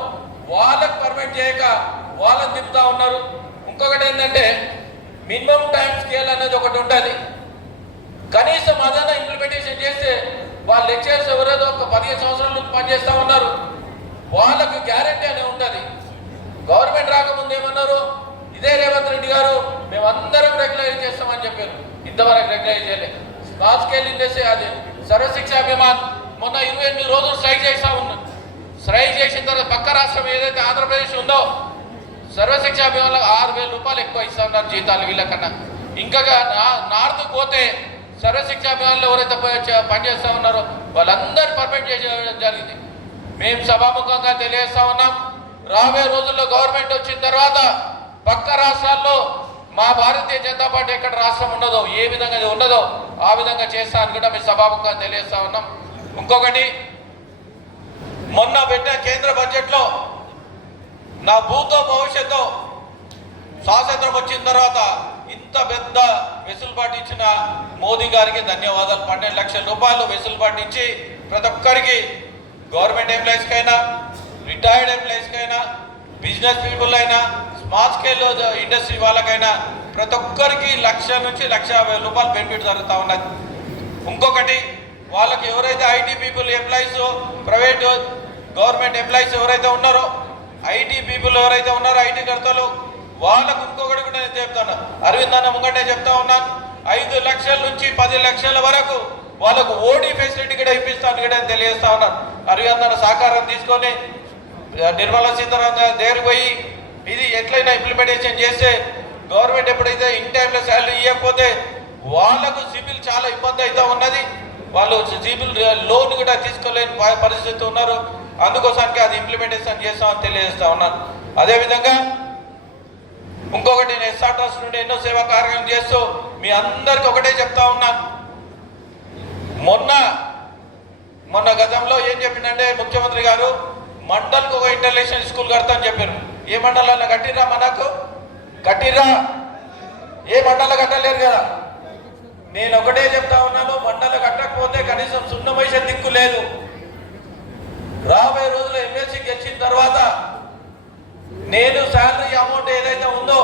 వాళ్ళకు పర్మిట్ చేయక వాళ్ళని తిప్పుతా ఉన్నారు. ఇంకొకటి ఏంటంటే మినిమం టైం స్కేల్ అనేది ఒకటి ఉంటుంది. కనీసం అదన్నా ఇంప్లిమెంటేషన్ చేస్తే వాళ్ళ లెక్చరర్స్ ఎవరైతే ఒక 15 సంవత్సరాల నుంచి పనిచేస్తూ ఉన్నారు వాళ్ళకు గ్యారంటీ అనేది ఉంటుంది. గవర్నమెంట్ రాకముందు ఏమన్నారు? ఇదే రేవంత్ రెడ్డి గారు మేమందరం రెగ్యులైజ్ చేస్తామని చెప్పారు. ఇంతవరకు రెగ్యులైజ్ చేయలేదు. స్మాల్ స్కేల్ ఇండస్ట్రీ అది సర్వశిక్ష అభిమాన్ మొన్న 28 రోజులు స్ట్రైక్ చేస్తూ ఉన్నాం. స్ట్రైక్ చేసిన తర్వాత పక్క రాష్ట్రం ఏదైతే ఆంధ్రప్రదేశ్ ఉందో సర్వశిక్ష అభిమానులకు 6,000 రూపాయలు ఎక్కువ ఇస్తా ఉన్నారు జీతాలు వీళ్ళకన్నా. ఇంకా నార్త్ పోతే సర్వశిక్ష అభిమానులు ఎవరైతే పనిచేస్తూ ఉన్నారో వాళ్ళందరూ పర్మిట్ చేయడం జరిగింది. మేము సభాముఖంగా తెలియజేస్తా ఉన్నాం, రాబోయే రోజుల్లో గవర్నమెంట్ వచ్చిన తర్వాత పక్క రాష్ట్రాల్లో మా భారతీయ జనతా పార్టీ ఎక్కడ రాష్ట్రం ఉన్నదో ఏ విధంగా అది ఉన్నదో ఆ విధంగా చేస్తా అని కూడా మేము సభాముఖంగా తెలియజేస్తా ఉన్నాం. ఇంకొకటి, మొన్న పెట్టిన కేంద్ర బడ్జెట్లో నా భూతో భవిష్యత్తు స్వాతంత్రం వచ్చిన తర్వాత ఇంత పెద్ద వెసులుబాటు ఇచ్చిన మోదీ గారికి ధన్యవాదాలు. 12 లక్షల రూపాయలు వెసులుబాటు ఇచ్చి ప్రతి ఒక్కరికి, గవర్నమెంట్ ఎంప్లాయీస్కైనా, రిటైర్డ్ ఎంప్లాయీస్కైనా, బిజినెస్ పీపుల్ అయినా, స్మాల్ స్కేల్ ఇండస్ట్రీ వాళ్ళకైనా ప్రతి ఒక్కరికి 1,00,000 నుంచి 1,50,000 రూపాయలు బెనిఫిట్ జరుగుతూ ఉన్నది. ఇంకొకటి వాళ్ళకి ఎవరైతే IT people employees, private government employees ఎవరైతే ఉన్నారో, ఐటీ పీపుల్ ఎవరైతే ఉన్నారో, ఐటీ కర్తలు, వాళ్ళకు ఇంకొకటి కూడా నేను చెప్తాను. అరవింద్ అన్న ముంగటే చెప్తా ఉన్నాను, 5 లక్షల నుంచి 10 లక్షల వరకు వాళ్ళకు ఓడీ ఫెసిలిటీ కూడా ఇప్పిస్తాను కూడా తెలియజేస్తా ఉన్నాను. అరవింద్ అన్న సహకారం తీసుకొని నిర్మలా సీతారామన్ దగ్గరికి పోయి ఇది ఎట్లయినా ఇంప్లిమెంటేషన్ చేస్తే గవర్నమెంట్ ఎప్పుడైతే ఇన్ టైంలో శాలరీ ఇవ్వకపోతే వాళ్ళకు సిబిల్ చాలా ఇబ్బంది అవుతూ ఉన్నది. వాళ్ళు సిబిల్ లోన్ కూడా తీసుకోలేని పరిస్థితి ఉన్నారు. అందుకోసానికి అది ఇంప్లిమెంటేషన్ చేస్తామని తెలియజేస్తా ఉన్నాను. అదేవిధంగా ఇంకొకటి నేను ఎస్ఆర్ ట్రస్ట్ నుండి ఎన్నో సేవా కార్యక్రమం చేస్తూ మీ అందరికి ఒకటే చెప్తా ఉన్నాను. మొన్న గతంలో ఏం చెప్పిందంటే ముఖ్యమంత్రి గారు మండల్కి ఒక ఇంటర్నేషనల్ స్కూల్ కడతా అని చెప్పారు. ఏ మండలాల్లో కట్టిర్రా? మనకు కట్టిర్రా? ఏ మండలం కట్టలేరు కదా. నేను ఒకటే చెప్తా ఉన్నాను, మండలం కట్టకపోతే కనీసం సున్న వయసు దిక్కు లేదు. రాబోయే రోజుల్లో ఎమ్మెల్సీ గెలిచిన తర్వాత నేను శాలరీ అమౌంట్ ఏదైతే ఉందో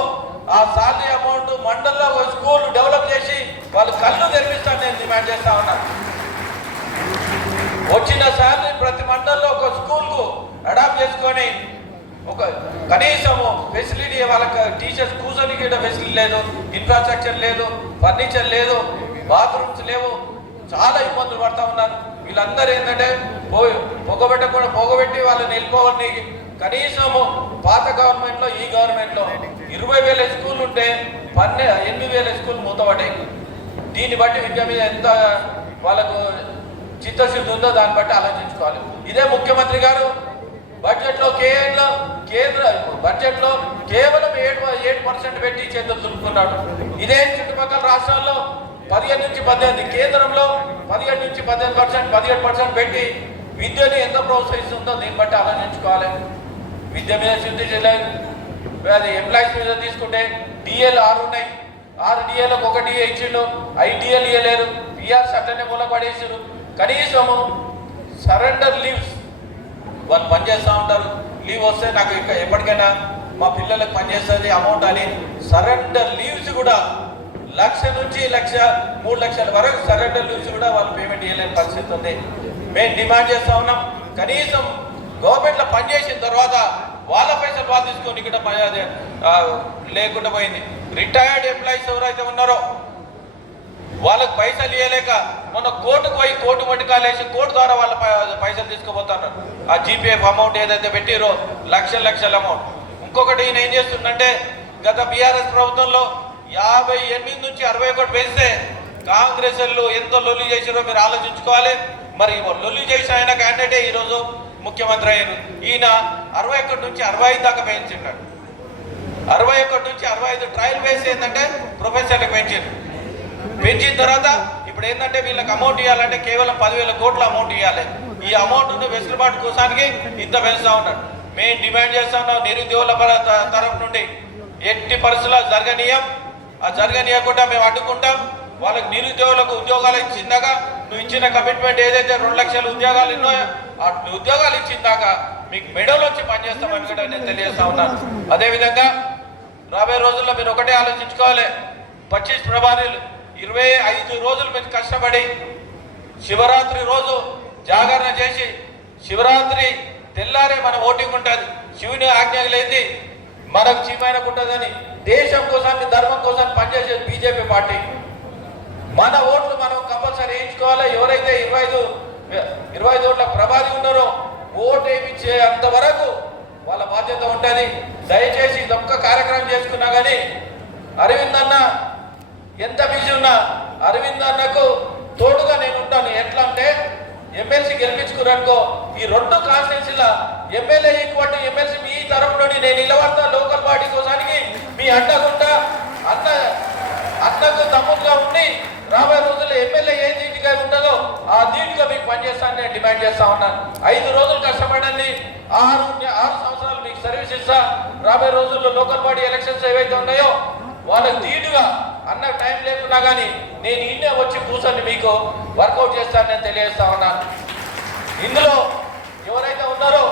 ఆ శాలరీ అమౌంట్ మండలంలో ఒక స్కూల్ డెవలప్ చేసి వాళ్ళు కళ్ళు తెరిపిస్తాను నేను డిమాండ్ చేస్తా ఉన్నాను. వచ్చిన శాలరీ ప్రతి మండలంలో ఒక స్కూల్కు అడాప్ట్ చేసుకొని ఒక కనీసం ఫెసిలిటీ వాళ్ళకి టీచర్స్ కూర్చొనికి ఫెసిలిటీ లేదు, ఇన్ఫ్రాస్ట్రక్చర్ లేదు, ఫర్నిచర్ లేదు, బాత్రూమ్స్ లేవు, చాలా ఇబ్బందులు పడతా ఉన్నారు. వీళ్ళందరూ ఏంటంటే పొగబెట్టి వాళ్ళని వెళ్ళిపోవాలని కనీసము పాత గవర్నమెంట్లో ఈ గవర్నమెంట్లో 20,000 స్కూల్ ఉంటే 8,000 స్కూల్ మూతపడ్డాయి. దీన్ని బట్టి విద్య మీద ఎంత వాళ్ళకు చిత్తశుద్ధి ఉందో దాన్ని బట్టి ఆలోచించుకోవాలి. ఇదే ముఖ్యమంత్రి గారు బడ్జెట్లో కేంద్ర బడ్జెట్లో కేవలం 7% పెట్టి చేతులు దులుపుకున్నాడు. ఇదే చుట్టుపక్కల రాష్ట్రాల్లో 15 నుంచి 18, కేంద్రంలో 17 నుంచి 18%, 17% పెట్టి విద్యను ఎంత ప్రోత్సహిస్తుందో దీన్ని బట్టి ఆలోచించుకోవాలి. విద్య మీద శుద్ధి చేయలేదు. అది ఎంప్లాయీస్ మీద తీసుకుంటే డిఏలు 6 ఉన్నాయి. 6 డిఏలకు 1 డిఏ ఇచ్చిండు, 5 డిఏలు ఇవ్వలేరు. పిఆర్స్ అట్లనే మూలపడేసారు. కనీసము సరెండర్ లీవ్స్ వాళ్ళు పనిచేస్తూ ఉంటారు. లీవ్ వస్తే నాకు ఎప్పటికైనా మా పిల్లలకు పనిచేస్తుంది అమౌంట్ అని సరెండర్ లీవ్స్ కూడా 1,00,000 నుంచి 3 లక్షల వరకు సరెండర్ లీవ్స్ కూడా వాళ్ళు పేమెంట్ చేయలేని పరిస్థితి ఉంది. మేము డిమాండ్ చేస్తూ ఉన్నాం, కనీసం గవర్నమెంట్లో పనిచేసిన తర్వాత వాళ్ళ పైసలు వాళ్ళు తీసుకొని ఇక్కడ లేకుండా పోయింది. రిటైర్డ్ ఎంప్లాయీస్ ఎవరైతే ఉన్నారో వాళ్ళకు పైసలు ఇవ్వలేక మొన్న కోర్టుకు పోయి కోర్టు మట్టుకాలేసి కోర్టు ద్వారా వాళ్ళ పైసలు తీసుకుపోతున్నారు. ఆ జీపీఎఫ్ అమౌంట్ ఏదైతే పెట్టిరో లక్షల అమౌంట్. ఇంకొకటి ఈయన ఏం చేస్తుందంటే గత బీఆర్ఎస్ ప్రభుత్వంలో 58 నుంచి 61 పెంచితే కాంగ్రెస్ వాళ్ళు ఎంతో లొల్లి చేసిరో మీరు ఆలోచించుకోవాలి. మరి లొల్లి చేసిన ఆయన క్యాండిడేటే ఈరోజు ముఖ్యమంత్రి అయ్యారు. ఈయన 61 నుంచి 65 దాకా పెంచిన్నాడు. 61 నుంచి 65 ట్రయల్ బేస్ ఏంటంటే ప్రొఫెసర్లకు పెంచిన తర్వాత ఇప్పుడు ఏంటంటే వీళ్ళకి అమౌంట్ ఇవ్వాలంటే కేవలం 10,000 కోట్ల అమౌంట్ ఇవ్వాలి. ఈ అమౌంట్ను వెసులుబాటు కోసానికి ఇంత పెంచుతా ఉన్నాడు. మేము డిమాండ్ చేస్తా ఉన్నాం నిరుద్యోగుల తరఫు నుండి ఎట్టి పరిస్థితుల్లో జరగనీయకుండా మేము అడ్డుకుంటాం. వాళ్ళకి నిరుద్యోగులకు ఉద్యోగాలు ఇచ్చిందాక నువ్వు ఇచ్చిన కమిట్మెంట్ ఏదైతే 2 లక్షల ఉద్యోగాలు ఉన్నాయో ఆ ఉద్యోగాలు ఇచ్చిందాక మీకు మెడలు వచ్చి పనిచేస్తామని కూడా నేను తెలియజేస్తా ఉన్నాను. అదేవిధంగా రాబోయే రోజుల్లో మీరు ఒకటే ఆలోచించుకోవాలి. 25 ప్రభారీలు 25 రోజులు మీరు కష్టపడి శివరాత్రి రోజు జాగరణ చేసి శివరాత్రి తెల్లారే మన ఓటింగ్ ఉంటుంది. శివుని ఆజ్ఞ లేని మనకు చీమైనకు ఉంటుందని దేశం కోసం ధర్మం కోసం పనిచేసే బీజేపీ పార్టీ మన ఓట్లు మనం కంపల్సరీ వేయించుకోవాలి. ఎవరైతే 25 ఓట్ల ప్రభావి ఉన్నారో ఓటు వేయించే అంతవరకు వాళ్ళ బాధ్యత ఉంటుంది. దయచేసి ఇదొక్క కార్యక్రమం చేసుకున్నా కానీ అరవింద్ అన్న ఎంత బిజీ ఉన్నా అరవింద్ అన్నకు తోడుగా నేను ఉంటాను. ఎట్లా అంటే ఎమ్మెల్సీ గెలిపించుకున్నానుకో ఈ 2 కాన్స్టిట్యున్సీల ఎమ్మెల్యే ఈక్వల్ ఎమ్మెల్సీ మీ తరపు నుండి నేను నిలబడతా. లోకల్ బాడీ కోసానికి మీ అండగుంటా. అన్నకు తమ్ముడుగా ఉండి రాబోయే రోజుల్లో ఎమ్మెల్యే ఏ దీటుగా ఉంటుందో ఆ దీటుగా మీకు పనిచేస్తాను నేను డిమాండ్ చేస్తా ఉన్నాను. 5 రోజులు కష్టపడండి, 6 సంవత్సరాలు మీకు సర్వీస్ ఇస్తా. రాబోయే రోజుల్లో లోకల్ బాడీ ఎలక్షన్స్ ఏవైతే ఉన్నాయో వాళ్ళకి దీటుగా అన్న టైం లేకున్నా కానీ నేను ఇన్నే వచ్చి కూర్చొని మీకు వర్కౌట్ చేస్తానని నేను తెలియజేస్తా ఉన్నాను. ఇందులో ఎవరైతే ఉన్నారో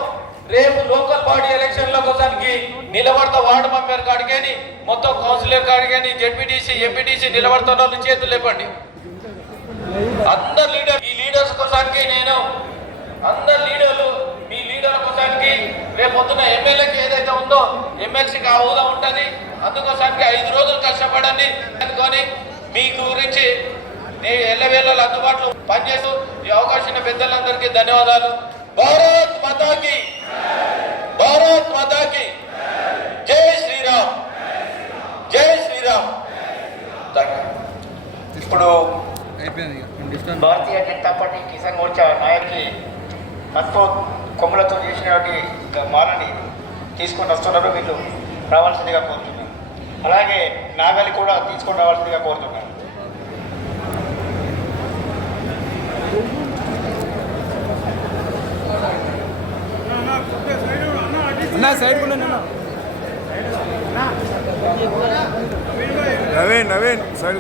రేపు లోకల్ బాడీ ఎలక్షన్ల కోసానికి నిలబడతా వార్డు మెంబర్ కాడికేని మొత్తం కౌన్సిలర్ కాడికేని జెడ్పీటీసీ ఎంపీటీసీ నిలబడుతున్న వాళ్ళు చేతులు లేపండి. అందరు లీడర్ ఈ లీడర్స్ కోసానికి నేను అందరు లీడర్లు మీ లీడర్ల కోసానికి రేపు పొద్దున ఎమ్మెల్యేకి ఏదైతే ఉందో ఎమ్మెల్సీకి ఆ హోదా ఉంటుంది. అందుకోసానికి 5 రోజులు కష్టపడండి అనుకొని మీ గురించి నేను ఎల్లవేళలు అందుబాటులో పనిచేస్తూ ఈ అవకాశం పెద్దలందరికీ ధన్యవాదాలు. భారత్ మాతాకి, భారత్ మాతాకి జై శ్రీరామ్, జై శ్రీరామ్. ఇప్పుడు భారతీయ జనతా పార్టీ కిసాన్ మోర్చా నాయకులు పసుపు కొమ్ములతో చేసినటువంటి మాలని తీసుకొని వస్తున్నారు. వీళ్ళు రావాల్సిందిగా కోరుతున్నారు. అలాగే నాగలి కూడా తీసుకొని రావాల్సిందిగా కోరుతున్నారు. నవీన్ సైడ్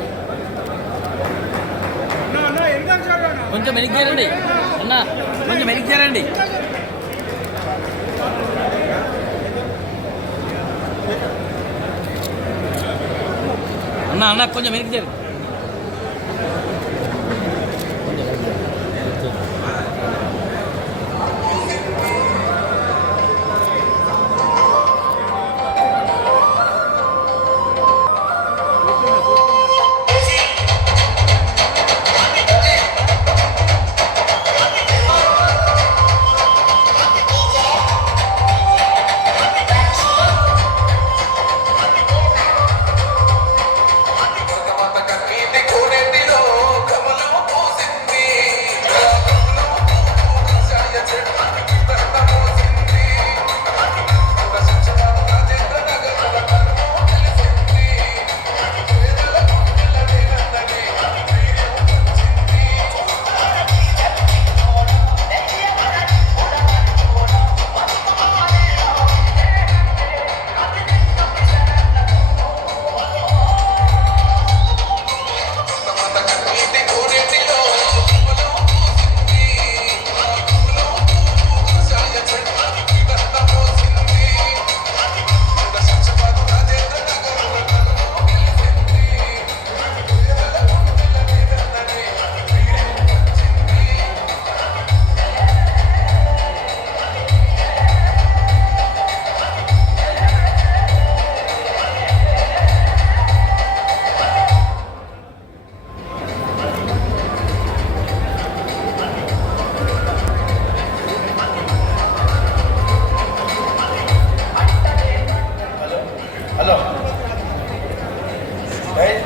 కొంచెం వెనక్కి చేరండి అన్న, కొంచెం వెనక్కి చేరండి. అన్న కొంచెం వెనక్కి చేరండి.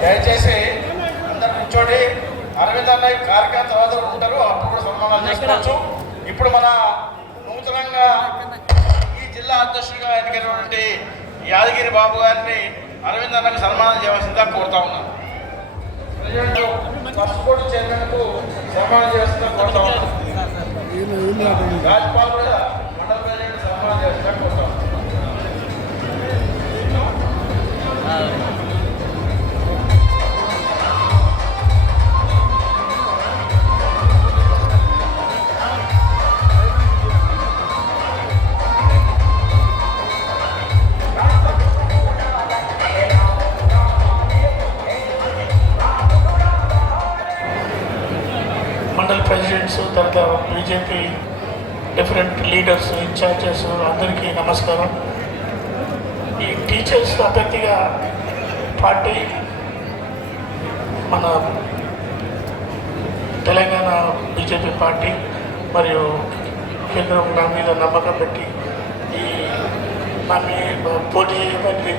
దయచేసి అందరు కూర్చోండి. అరవింద్ అన్నయ్య కార్యక్రమం తర్వాత ఉంటారు, అప్పుడు కూడా సన్మానాలు చేసుకోవచ్చు. ఇప్పుడు మన నూతనంగా ఈ జిల్లా అధ్యక్షుడిగా ఎన్నికైనటువంటి యాదగిరి బాబు గారిని అరవింద్ అన్నకి సన్మానం చేయవలసిందిగా కోరుతా ఉన్నాను. ప్రెసిడెంట్ ఫస్ట్ బోర్డు చైర్మన్కు సన్మానం చేయవలసిందిగా కోరుతా ఉన్నాను. రాజ్పాల్ కూడా మండల ప్రెసిడెంట్ సన్మానం చేయవలసిందిగా కోరుతా ఉన్నాను. మండల్ ప్రెసిడెంట్స్, తర్వాత బీజేపీ డిఫరెంట్ లీడర్స్, ఇన్ఛార్జెస్ అందరికీ నమస్కారం. ఈ టీచర్స్ అభ్యర్థిగా పార్టీ మన తెలంగాణ బీజేపీ పార్టీ మరియు కేంద్రం నా మీద నమ్మకం పెట్టి ఈ నన్ను పోటీ చేయడానికి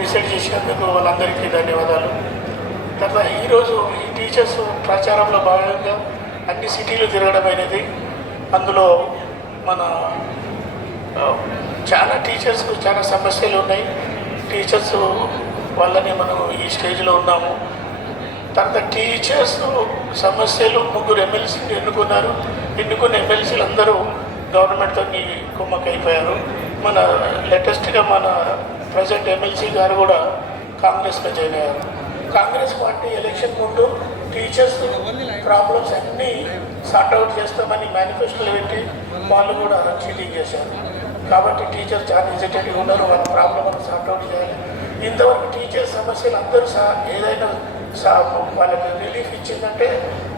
డిసైడ్ చేసినందుకు వాళ్ళందరికీ ధన్యవాదాలు. తర్వాత ఈరోజు ఈ టీచర్స్ ప్రచారంలో భాగంగా అన్ని సిటీలు తిరగడం అనేది, అందులో మన చాలా టీచర్స్కు చాలా సమస్యలు ఉన్నాయి. టీచర్స్ వల్లనే మనం ఈ స్టేజ్లో ఉన్నాము. తర్వాత టీచర్స్ సమస్యలు 3 ఎమ్మెల్సీని ఎన్నుకున్నారు. ఎన్నుకున్న ఎమ్మెల్సీలు అందరూ గవర్నమెంట్తో కుమ్మక్కైపోయారు. మన లేటెస్ట్గా మన ప్రజెంట్ ఎమ్మెల్సీ గారు కూడా కాంగ్రెస్లో జాయిన్ అయ్యారు. కాంగ్రెస్ పార్టీ ఎలక్షన్ ముందు టీచర్స్ ప్రాబ్లమ్స్ అన్నీ సార్ట్అవుట్ చేస్తామని మేనిఫెస్టోలు పెట్టి వాళ్ళు కూడా చీటింగ్ చేశారు. కాబట్టి టీచర్ చాలా ఎజిటేటివ్గా ఉన్నారు. వాళ్ళ ప్రాబ్లం మనం సార్ట్అవుట్ చేయాలి. ఇంతవరకు టీచర్ సమస్యలు అందరూ ఏదైనా వాళ్ళకి రిలీఫ్ ఇచ్చిందంటే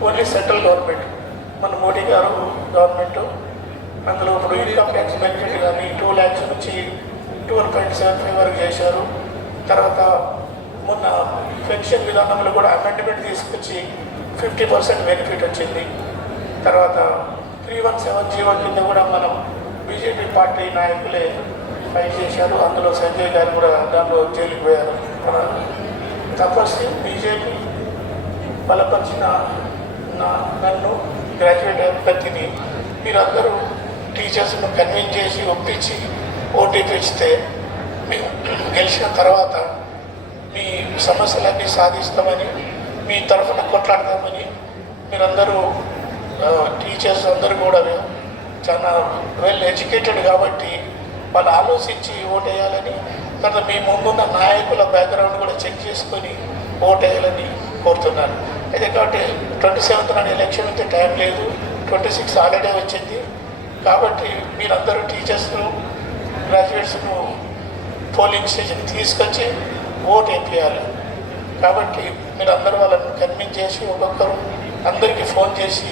ఓన్లీ సెంట్రల్ గవర్నమెంట్, మన మోడీ గారు గవర్నమెంట్. అందులో ఇప్పుడు ఇన్కమ్ ట్యాక్స్ బెనిఫిట్ కానీ 2 lakhs నుంచి 12.75 వరకు చేశారు. తర్వాత మొన్న పెన్షన్ విధానంలో కూడా అమెండ్మెంట్ తీసుకొచ్చి 50% బెనిఫిట్ వచ్చింది. తర్వాత 3170 కింద కూడా మనం బీజేపీ పార్టీ నాయకులే ఫైట్ చేశారు. అందులో సంజయ్ గారు కూడా దానిలో జైలుకు పోయారు. మన తపస్సు బీజేపీ బలపరిచిన నన్ను గ్రాడ్యుయేట్ అభ్యర్థిని మీరందరూ టీచర్స్ను కన్విన్స్ చేసి ఒప్పించి ఓటీపీ ఇస్తే మేము గెలిచిన తర్వాత మీ సమస్యలన్నీ సాధిస్తామని, మీ తరఫున కొట్లాడతామని మీరందరూ టీచర్స్ అందరూ కూడా చాలా వెల్ ఎడ్యుకేటెడ్ కాబట్టి వాళ్ళు ఆలోచించి ఓటేయాలని, తర్వాత మీ ముందున్న నాయకుల బ్యాక్గ్రౌండ్ కూడా చెక్ చేసుకొని ఓటేయాలని కోరుతున్నాను. అయితే కాబట్టి 27th నాడు ఎలక్షన్ ఉంటే టైం లేదు, 26 ఆల్రెడీ వచ్చింది. కాబట్టి మీరందరూ టీచర్స్ను గ్రాడ్యుయేట్స్ను పోలింగ్ స్టేషన్ తీసుకొచ్చి ఓటు వేయాలి. కాబట్టి మీరందరూ వాళ్ళని కన్విన్స్ చేసి ఒక్కొక్కరు అందరికీ ఫోన్ చేసి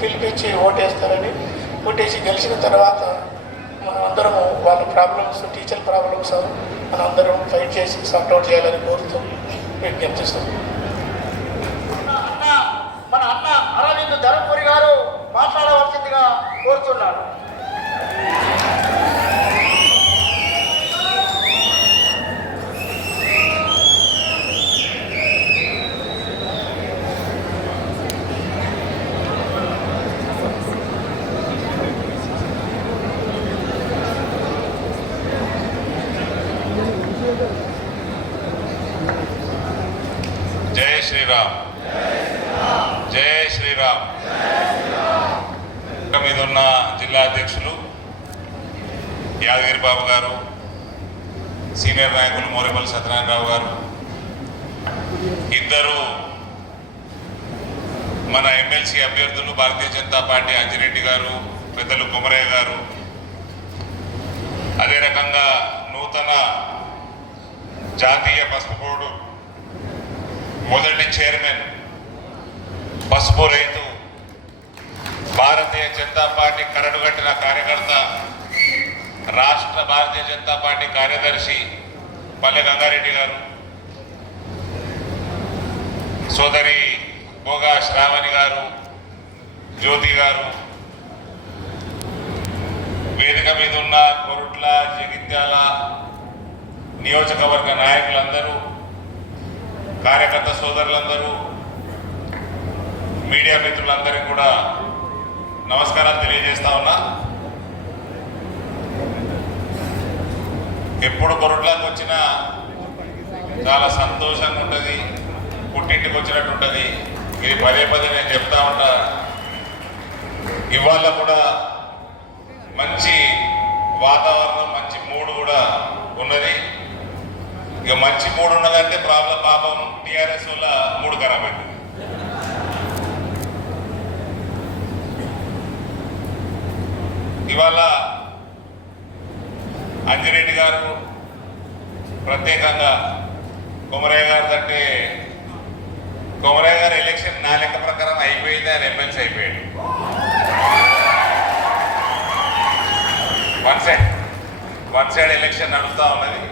పిలిపించి ఓటేస్తారని, ఓటేసి గెలిచిన తర్వాత మనం అందరము వాళ్ళ ప్రాబ్లమ్స్, టీచర్ ప్రాబ్లమ్స్ మనం అందరం ఫైట్ చేసి సార్ట్అవుట్ చేయాలని కోరుతూ విజ్ఞప్తిస్తాం. మన అన్న అరవింద్ ధర్మపురి గారు మాట్లాడవలసిందిగా కోరుతున్నాను. జై శ్రీరామ్, జై శ్రీరామ్. మీద ఉన్న జిల్లా అధ్యక్షులు యాదగిరి బాబు గారు, సీనియర్ నాయకులు మోరేపల్లి సత్యనారాయణరావు గారు, ఇద్దరు మన ఎమ్మెల్సీ అభ్యర్థులు భారతీయ జనతా పార్టీ అంజిరెడ్డి గారు, పెద్దలు కుమరయ్య గారు, అదే రకంగా నూతన జాతీయ పసుపు బోర్డు మొదటి చైర్మన్, పసుపు రైతు, భారతీయ జనతా పార్టీ కరడుగట్టిన కార్యకర్త, రాష్ట్ర భారతీయ జనతా పార్టీ కార్యదర్శి పల్లె గంగారెడ్డి గారు, సోదరి భోగా శ్రావణి గారు, జ్యోతి గారు, వేదిక మీద ఉన్న కొరుట్ల, జగిత్యాల నియోజకవర్గ నాయకులందరూ, కార్యకర్త సోదరులందరూ, మీడియా మిత్రులందరికీ కూడా నమస్కారాలు తెలియజేస్తా ఉన్నా. ఎప్పుడు కొరుట్లకు వచ్చినా చాలా సంతోషంగా ఉంటుంది, పుట్టింటికి వచ్చినట్టు ఉంటుంది. ఇది పదే పదే నేను చెప్తా ఉంటా. ఇవాళ కూడా మంచి వాతావరణం, మంచి మూడు కూడా ఉన్నది. ఇక మంచి మూడు ఉన్నదంటే ప్రాబ్లం పాపం టీఆర్ఎస్ వల్ల మూడు ఖరాబ్ అయింది. ఇవాళ అంజిరెడ్డి గారు ప్రత్యేకంగా కుమరయ్య గారు అంటే, కుమరయ్య గారు ఎలక్షన్ నా లెక్క ప్రకారం అయిపోయింది, ఆయన ఎమ్మెల్సీ అయిపోయాడు. వన్ సైడ్ ఎలక్షన్ నడుస్తూ ఉన్నది.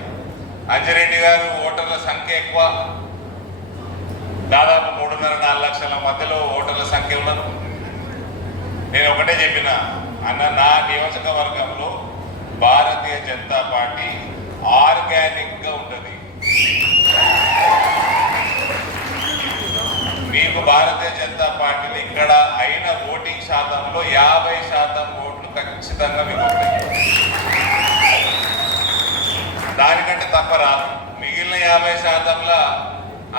అంజిరెడ్డి గారు ఓటర్ల సంఖ్య ఎక్కువ, దాదాపు 3.5-4 లక్షల మధ్యలో ఓటర్ల సంఖ్య ఉన్నది. నేను ఒకటే చెప్పిన, అన్న నా నియోజకవర్గంలో భారతీయ జనతా పార్టీ ఆర్గానిక్గా ఉంటుంది. మీకు భారతీయ జనతా పార్టీని ఇక్కడ అయిన ఓటింగ్ శాతంలో 50% ఓట్లు ఖచ్చితంగా మీకు ఉంటాయి. దానికంటే తక్కువ రాదు. మిగిలిన 50%లో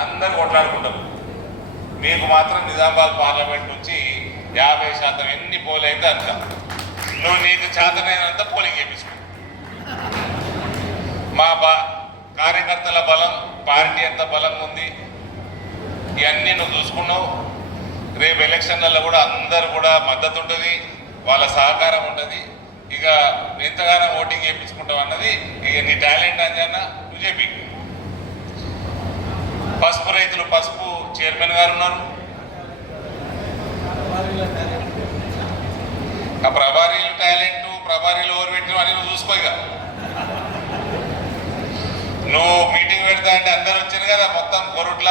అందరు కొట్లాడుకుంటారు. మీకు మాత్రం నిజామాబాద్ పార్లమెంట్ నుంచి 50% ఎన్ని పోల్ అయితే అంత నువ్వు నీకు చేతనైనంత పోలింగ్ చేయించుకో. మా కార్యకర్తల బలం, పార్టీ ఎంత బలం ఉంది, ఇవన్నీ నువ్వు చూసుకున్నావు. రేపు ఎలక్షన్లలో కూడా అందరు కూడా మద్దతు ఉంటుంది, వాళ్ళ సహకారం ఉంటుంది. ఇక ఎంతగానో ఓటింగ్ చేయించుకుంటావు అన్నది ఇక నీ టాలెంట్ అంజన్న నువ్వు చెప్పి. పసుపు రైతులు పసుపు చైర్మన్ గారు ఉన్నారు, ఆ ప్రభారీలు టాలెంట్ ప్రభారీలు ఓవర్ పెట్టిన అని నువ్వు చూసుకో. ఇక నువ్వు మీటింగ్ పెడతా అంటే అందరు వచ్చింది కదా, మొత్తం కొరుట్ల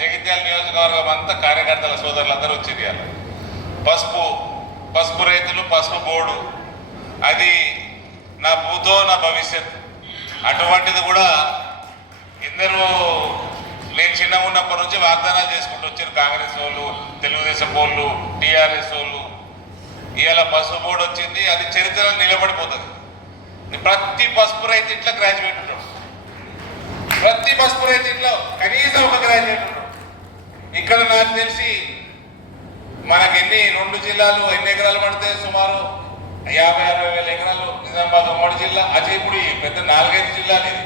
జగిత్యాల నియోజకవర్గం అంతా కార్యకర్తల సోదరులు అందరూ వచ్చింది కదా. పసుపు రైతులు పసుపు బోర్డు అది నా భూతో నా భవిష్యత్. అటువంటిది కూడా ఇందరూ నేను చిన్నగా ఉన్నప్పటి నుంచి వాగ్దానాలు చేసుకుంటూ వచ్చారు. కాంగ్రెస్ వాళ్ళు, తెలుగుదేశం వాళ్ళు, టీఆర్ఎస్ వాళ్ళు. ఇవాళ పసుపు బోర్డు వచ్చింది, అది చరిత్రలో నిలబడిపోతుంది. ప్రతి పసుపు రైతు ఇంట్లో గ్రాడ్యుయేట్ ఉంటాడు, ప్రతి పసుపు రైతు ఇంట్లో కనీసం ఒక గ్రాడ్యుయేట్ ఉంటాడు. ఇక్కడ నాకు తెలిసి మనకి 2 జిల్లాలు ఎన్ని ఎకరాలు పడితే సుమారు 50-60 వేల ఎకరాలు. నిజామాబాద్ ఉమ్మడి జిల్లా, అజయపూడి పెద్ద 4-5 జిల్లాలు ఇది.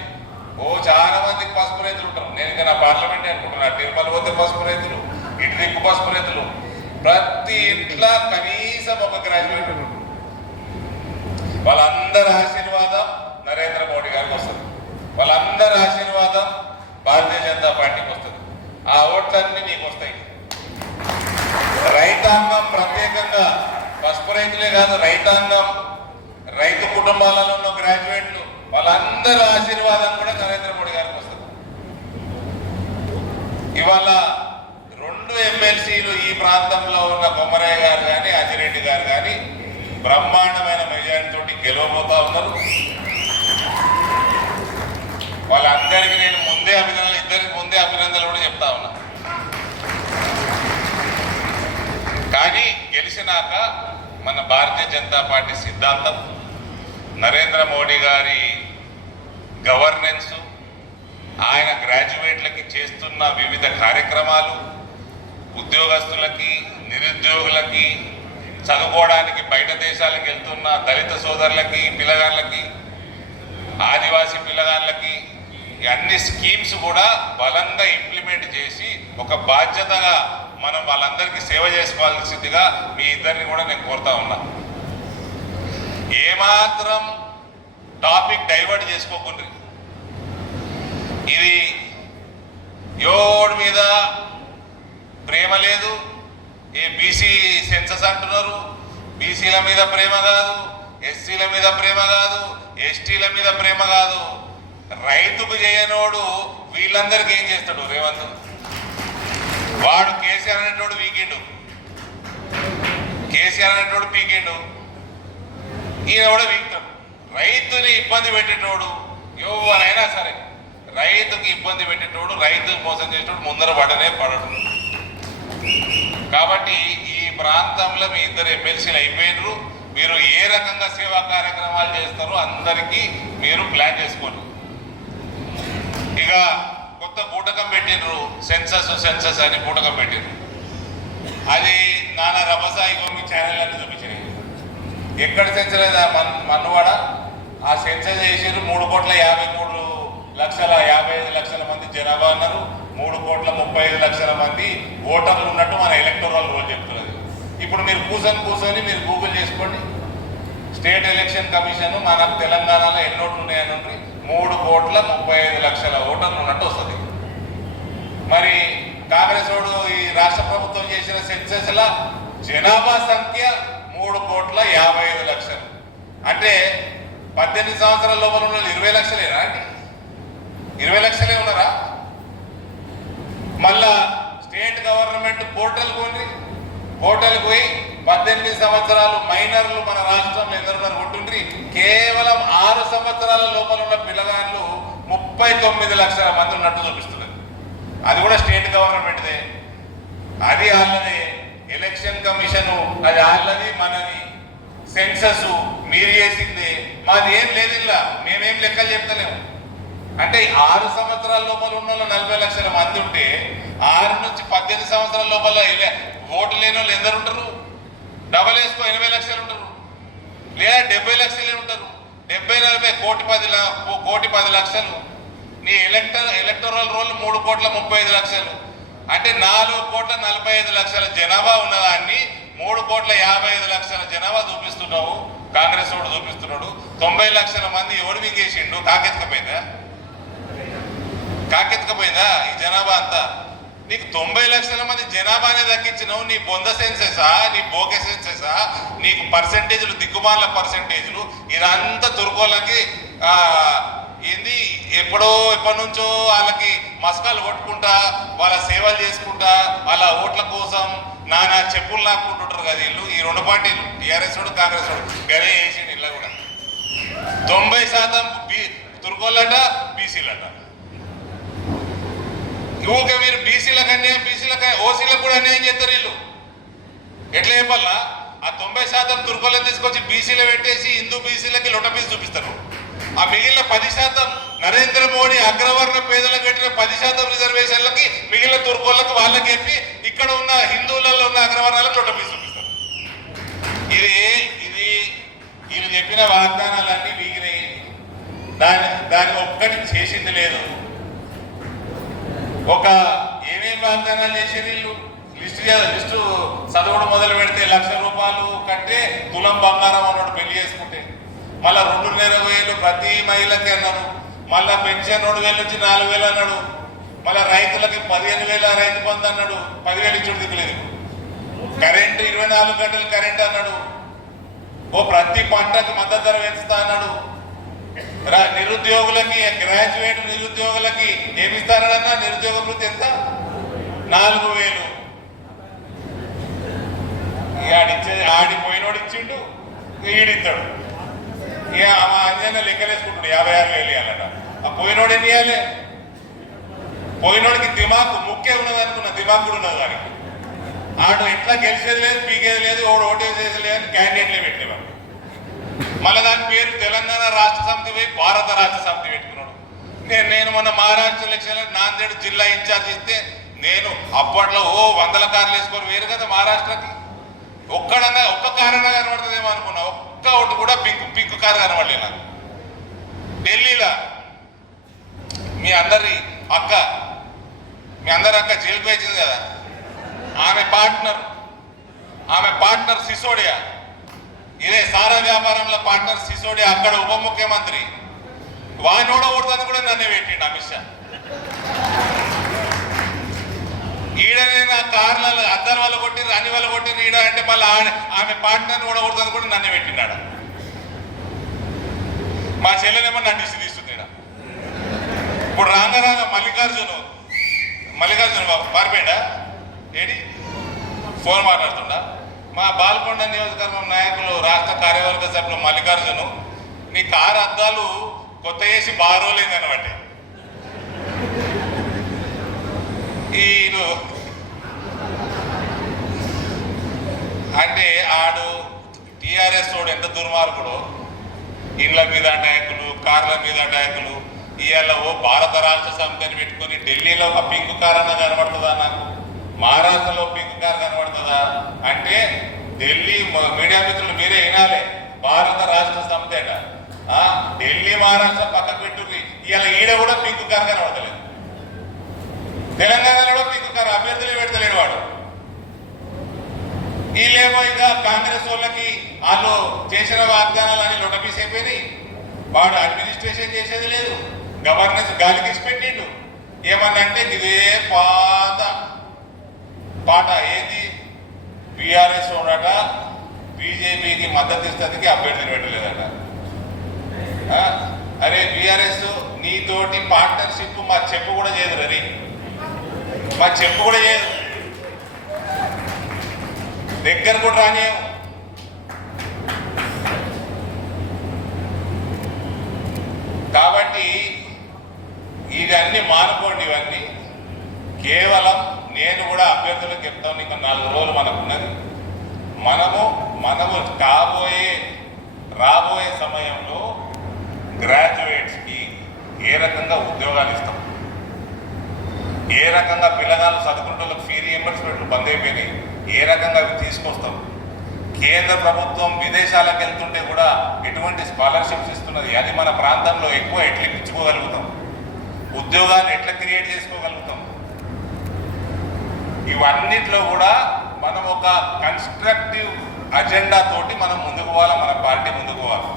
చాలా మందికి పసుపు రైతులు ఉంటారు. నేను ఇంకా నా పార్లమెంట్ అనుకుంటున్నా, తిరుమల పోతే పసుపు రైతులు, ఇటు దిక్కు పసుపు రైతులు. ప్రతి ఇంట్లో కనీసం ఒక గ్రాడ్యుయేట్ ఉంటారు. వాళ్ళందరి ఆశీర్వాదం నరేంద్ర మోడీ గారికి వస్తుంది, వాళ్ళందరి ఆశీర్వాదం భారతీయ జనతా పార్టీకి వస్తుంది. ఆ ఓట్లన్నీ మీకు వస్తాయి. రైతాంగం ప్రత్యేకంగా పసుపు రైతులే కాదు, రైతాంగం, రైతు కుటుంబాలలో ఉన్న గ్రాడ్యుయేట్లు వాళ్ళందరి ఆశీర్వాదం కూడా నరేంద్ర మోడీ గారికి వస్తుంది. ఇవాళ 2 ఎమ్మెల్సీలు ఈ ప్రాంతంలో ఉన్న కొమరయ్య గారు కానీ అజిరెడ్డి గారు కానీ బ్రహ్మాండమైన మెజారిటీ తోటి గెలవబోతా ఉన్నారు. వాళ్ళందరికీ నేను ముందే అభినందనలు, ఇద్దరికి ముందే అభినందనలు కూడా చెప్తా ఉన్నా. కానీ గెలిచినాక మన భారతీయ జనతా పార్టీ సిద్ధాంతం, నరేంద్ర మోడీ గారి గవర్నెన్స్, ఆయన గ్రాడ్యుయేట్లకి చేస్తున్న వివిధ కార్యక్రమాలు, ఉద్యోగస్తులకి, నిరుద్యోగులకి, చదువుకోవడానికి బయట దేశాలకు వెళ్తున్న దళిత సోదరులకి, పిల్లగాళ్ళకి, ఆదివాసీ పిల్లగాళ్ళకి అన్ని స్కీమ్స్ కూడా బలంగా ఇంప్లిమెంట్ చేసి ఒక బాధ్యతగా మనం వాళ్ళందరికీ సేవ చేసుకోవాల్సిందిగా మీ ఇద్దరిని కూడా నేను కోరుతా ఉన్నా. ఏమాత్రం టాపిక్ డైవర్ట్ చేసుకోకుండా, ఇది ఎవరి మీద ప్రేమ లేదు. ఏ బీసీ సెన్సస్ అంటున్నారు, బీసీల మీద ప్రేమ కాదు, ఎస్సీల మీద ప్రేమ కాదు, ఎస్టీల మీద ప్రేమ కాదు. రైతుకు చేయనోడు వీళ్ళందరికీ ఏం చేస్తాడు రేవంత్? వాడు కేసీఆర్ అనేటోడు వీకెండు, కేసీఆర్ అనేటోడు పీకెండు, ఈయన కూడా వీక్తాడు. రైతుని ఇబ్బంది పెట్టేటోడు ఎవరైనా సరే, రైతుకి ఇబ్బంది పెట్టేటోడు, రైతుకు మోసం చేసేటోడు ముందర పడనే పడడు. కాబట్టి ఈ ప్రాంతంలో మీ ఇద్దరు ఎమ్మెల్సీలు అయిపోయినరు. మీరు ఏ రకంగా సేవా కార్యక్రమాలు చేస్తారో అందరికీ మీరు ప్లాన్ చేసుకోండి. ఇక కొత్త బూటకం పెట్టినరు, సెన్సస్ అని బూటకం పెట్టినరు. అది నానా రభసాయి కొన్ని ఛానల్ అన్ని చూపించినాయి. ఎక్కడ సెన్సర్ లేదా మన్నువాడ ఆ సెన్సర్ చేసారు. 3,53,55,00,000 మంది జనాభా అన్నారు. 3,35,00,000 మంది ఓటర్లు ఉన్నట్టు మన ఎలక్టోరల్ రోల్ చెప్తున్నది. ఇప్పుడు మీరు కూర్చొని మీరు గూగుల్ చేసుకోండి. స్టేట్ ఎలక్షన్ కమిషన్ మనకు తెలంగాణలో ఎన్ని ఓట్లు ఉన్నాయని 3,35,00,000 ఓటర్లు ఉన్నట్టు వస్తుంది. మరి కాంగ్రెస్ వాడు ఈ రాష్ట్ర ప్రభుత్వం చేసిన సెన్సెస్ల జనాభా సంఖ్య 3,55,00,000. అంటే 18 సంవత్సరాల లోపల ఉన్న 20 లక్షలేనా అండి? 20 లక్షలే ఉన్నారా? మళ్ళా స్టేట్ గవర్నమెంట్ పోర్టల్కి పోయి 18 సంవత్సరాలు మైనర్లు మన రాష్ట్రంలో ఎందరున్నారు కొట్టుండ్రి. కేవలం 6 సంవత్సరాల లోపల ఉన్న పిల్లగాళ్ళు 39 లక్షల మంది ఉన్నట్టు చూపిస్తున్నది. అది కూడా స్టేట్ గవర్నమెంట్దే, అది వాళ్ళదే. ఎలక్షన్ కమిషను అది వాళ్ళది, మనది. సెన్సస్ మీరు చేసిందే, మాది ఏం లేదు. ఇలా మేమేం లెక్కలు చెప్తలేము. అంటే 6 సంవత్సరాల లోపల ఉన్న 40 లక్షల మంది ఉంటే 6 నుంచి 18 సంవత్సరాల లోపల ఓటు లేని వాళ్ళు ఎందరు ఉంటారు? డబల్ వేసుకో 80 లక్షలు ఉంటారు, లేదా 70 లక్షలే ఉంటారు. 70-40 కోటి 10 లక్షలు. నీ ఎలక్టోరల్ రోల్ 3,35,00,000. అంటే 4,45,00,000 జనాభా ఉన్నదాన్ని 3,55,00,000 జనాభా చూపిస్తున్నావు. కాంగ్రెస్ వాడు చూపిస్తున్నాడు. 90 లక్షల మంది ఎవడు మింగేసిండు? కాకెత్తుకపోయిందా ఈ జనాభా అంతా? నీకు 90 లక్షల మంది జనాభానే దక్కించినావు. నీ బొంద సెన్సెసా, నీ బోకే సెన్సెసా, నీకు పర్సెంటేజ్లు, దిక్కుమాల పర్సెంటేజ్లు, ఇదంతా తుర్కోళ్ళకి ఏంది ఎప్పటి నుంచో వాళ్ళకి మస్కాలు కొట్టుకుంటా, వాళ్ళ సేవలు చేసుకుంటా, వాళ్ళ ఓట్ల కోసం నానా చెప్పులు నాకుంటుంటారు కదా వీళ్ళు. ఈ 2 పార్టీలు, టీఆర్ఎస్ వాడు కాంగ్రెస్ వాడు గరే వేసిండు. ఇలా కూడా 90% తుర్కోళ్ళట, బీసీలట. ఊకే మీరు బీసీలకు అన్యాయం, ఓసీలకు కూడా అన్యాయం చేస్తారు వీళ్ళు. ఎట్లా చెప్పాలా? ఆ 90% తుర్కోళ్ళని తీసుకొచ్చి బీసీలో పెట్టేసి హిందూ బీసీలకి లొటపీసి చూపిస్తారు. ఆ మిగిలిన 10% నరేంద్ర మోడీ అగ్రవర్ణ పేదలకు పెట్టిన 10% రిజర్వేషన్లకి మిగిలిన తుర్కోళ్ళకి వాళ్ళకి చెప్పి ఇక్కడ ఉన్న హిందువులలో ఉన్న అగ్రవర్ణాలకు లొటపీసి చూపిస్తారు. ఇది వీళ్ళు చెప్పిన వాగ్దానాలన్నీ వీగినాయి. దాని ఒక్కటి చేసింది లేదు. ఏమేమి వాగ్దానాలు చేసే వీళ్ళు లిస్టు చదవడం మొదలు పెడితే 1,00,000 రూపాయలు కంటే తులం బంగారం అన్నాడు పెళ్లి చేసుకుంటే. మళ్ళా 2,20,000 ప్రతి మహిళకి అన్నాడు. మళ్ళా పెన్షన్ 2,000 నుంచి 4,000 అన్నాడు. మళ్ళా రైతులకి 15,000 రైతు బంధు అన్నాడు. 10,000 ఇచ్చుడు దిక్కులేదు. కరెంటు 24 గంటలు కరెంట్ అన్నాడు. ప్రతి పంటకి మద్దతు ధర పెంచుతా అన్నాడు. నిరుద్యోగులకి, గ్రాడ్యుయేట్ నిరుద్యోగులకి ఏమిస్తారన్నా? నిరుద్యోగ వృత్తి ఎంత? 4,000. ఆడిపోయినోడు ఇచ్చిండు, ఈడిస్తాడు. ఇక మా అంజన లెక్కలేసుకుంటాడు 56,000 ఇవ్వాలట. ఆ పోయినోడు ఎన్ని ఇవ్వాలి? పోయినోడికి దిమాగ్ ముఖ్యం ఉన్నది అనుకున్న దిమాగ్ కూడా ఉన్నది. దానికి ఆడు ఎట్లా గెలిచేది లేదు, పీకేది లేదు, ఓటేసేది లేదు అని క్యాండిడేట్లే పెట్టేవాడు. మళ్ళీ దాని పేరు తెలంగాణ రాష్ట్ర సమితి పోయి భారత రాష్ట్ర సమితి పెట్టుకున్నాడు. నేను మొన్న మహారాష్ట్ర ఎలక్షన్లో నాందేడ్ జిల్లా ఇన్ఛార్జ్ ఇస్తే నేను అప్పట్లో 100 కార్లు వేసుకొని వేరు కదా మహారాష్ట్రకి. ఒక్క కారణంగా కనబడుతుందేమో అనుకున్నా. ఒక్క ఒకటి కూడా పింక్ కారు కనబడలే నాకు. ఢిల్లీలో మీ అందరి అక్క జైలుకు వచ్చింది కదా, ఆమె పార్ట్నర్ సిసోడియా, ఇదే సారా వ్యాపారంలో పార్ట్నర్ సిసోడియా అక్కడ ఉప ముఖ్యమంత్రి. వాడిని ఓడగొడుతుంది కూడా నన్నే పెట్టిండు అమిత్ షా. ఈడనే నా కార్లలో అద్దరు వల్ల కొట్టిరు, అన్ని వల్ల కొట్టిరు ఈడ అంటే మళ్ళీ ఆమె పార్ట్నర్ని ఓడగొడుతుంది కూడా నన్నే పెట్టినాడు. మా చెల్లెనేమో నన్ను తీస్తుంది ఈడ. ఇప్పుడు రాంగ మల్లికార్జున బాబు పారిపోయిండా? ఏడి ఫోన్ మాట్లాడుతుండా? మా బాల్కొండ నియోజకవర్గం నాయకులు రాష్ట్ర కార్యవర్గ సభ్యులు మల్లికార్జును, నీ కారు అద్దాలు కొత్త వేసి బారోలేదు అనమాట. ఈయన అంటే ఆడు టీఆర్ఎస్ వాడు ఎంత దుర్మార్గుడు. ఇండ్ల మీద అటాకులు, కార్ల మీద అటాకులు. ఇవాళ భారత రాష్ట్ర సమితిని పెట్టుకుని ఢిల్లీలో ఒక పింక్ కార్ అన్న కనబడుతుందా నాకు? మహారాష్ట్రలో పింక్ కార్ కనబడుతుందా? అంటే ఢిల్లీ మీడియా మిత్రులు మీరే వినాలి, భారత రాష్ట్ర సమితి అట. ఢిల్లీ మహారాష్ట్ర పక్కకు పెట్టుకుని ఇవాళ ఈడ కూడా పింక్ కార్ కనబడతలేదు. తెలంగాణలో కూడా పింక్ కార్ అభ్యర్థులే పెడతలేడు వాడు. వీళ్ళేమో ఇక కాంగ్రెస్ వాళ్ళకి వాళ్ళు చేసిన వాగ్దానాలని లొటపీస్ అయిపోయినాయి. వాడు అడ్మినిస్ట్రేషన్ చేసేది లేదు, గవర్నెన్స్ గాలికి ఇచ్చి పెట్టిండు. ఏమన్నంటే ఇదే పాట ఏది, బీఆర్ఎస్ ఉన్నట బీజేపీకి మద్దతు ఇస్తానికి అభ్యర్థిని పెట్టలేదట. అరే బీఆర్ఎస్ నీతోటి పార్ట్నర్షిప్ మా చెప్పు కూడా చేయదు. రవి మా చెప్పు కూడా చేయదు, దగ్గర కూడా రానియము. కాబట్టి ఇవన్నీ మానుకోండి. ఇవన్నీ కేవలం నేను కూడా అభ్యర్థులకు చెప్తాను, ఇంకా 4 రోజులు మనకున్నది. మనము రాబోయే సమయంలో గ్రాడ్యుయేట్స్కి ఏ రకంగా ఉద్యోగాలు ఇస్తాం, ఏ రకంగా పిల్లగాళ్ళు చదువుకుంటున్న ఫీ రీయింబర్స్మెంట్లు బంద్ అయిపోయినాయి, ఏ రకంగా అవి తీసుకొస్తాం. కేంద్ర ప్రభుత్వం విదేశాలకు వెళ్తుంటే కూడా ఎటువంటి స్కాలర్షిప్స్ ఇస్తున్నది, అది మన ప్రాంతంలో ఎక్కువ ఎట్లా ఇప్పించుకోగలుగుతాం, ఉద్యోగాన్ని ఎట్లా క్రియేట్ చేసుకోగలుగుతాం. ఇవన్నిట్లో కూడా మనం ఒక కన్స్ట్రక్టివ్ అజెండా తోటి మనం ముందుకు పోవాలి, మన పార్టీ ముందుకు పోవాలి.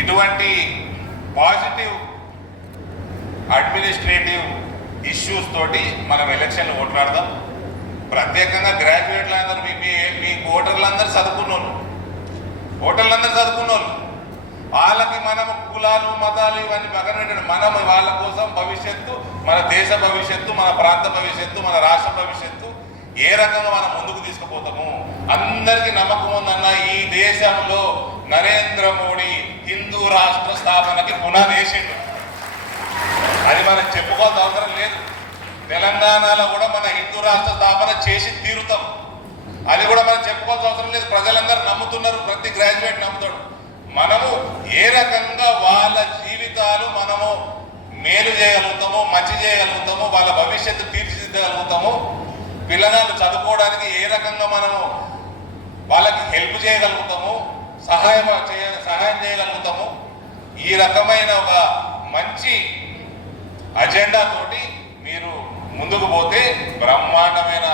ఇటువంటి పాజిటివ్ అడ్మినిస్ట్రేటివ్ ఇష్యూస్ తోటి మనం ఎలక్షన్లు ఓట్లాడదాం. ప్రత్యేకంగా గ్రాడ్యుయేట్లు అందరూ మీ ఓటర్లందరూ చదువుకున్నోళ్ళు, వాళ్ళకి మనము కులాలు మతాలు ఇవన్నీ పక్కన పెట్టండి. మనం వాళ్ళ కోసం భవిష్యత్తు, మన దేశ భవిష్యత్తు, మన ప్రాంత భవిష్యత్తు, మన రాష్ట్ర భవిష్యత్తు ఏ రకంగా మనం ముందుకు తీసుకుపోతాము. అందరికీ నమ్మకం ఉందన్న, ఈ దేశంలో నరేంద్ర మోడీ హిందూ రాష్ట్ర స్థాపనకి పునాది వేసిండు. అది మనం చెప్పుకోవాల్సిన అవసరం లేదు. తెలంగాణలో కూడా మన హిందూ రాష్ట్ర స్థాపన చేసి తీరుతాం. అది కూడా మనం చెప్పుకోవాల్సిన అవసరం లేదు. ప్రజలందరూ నమ్ముతున్నారు, ప్రతి గ్రాడ్యుయేట్ నమ్ముతాడు. మనము ఏ రకంగా వాళ్ళ జీవితాలు మనము మేలు చేయగలుగుతామో, మంచి చేయగలుగుతామో, వాళ్ళ భవిష్యత్తు తీర్చిదిద్దగలుగుతామో, పిల్లగాళ్ళు చదువుకోవడానికి ఏ రకంగా మనము వాళ్ళకి హెల్ప్ చేయగలుగుతాము, సహాయం చేయగలుగుతాము. ఈ రకమైన ఒక మంచి అజెండా తోటి మీరు ముందుకు పోతే బ్రహ్మాండమైన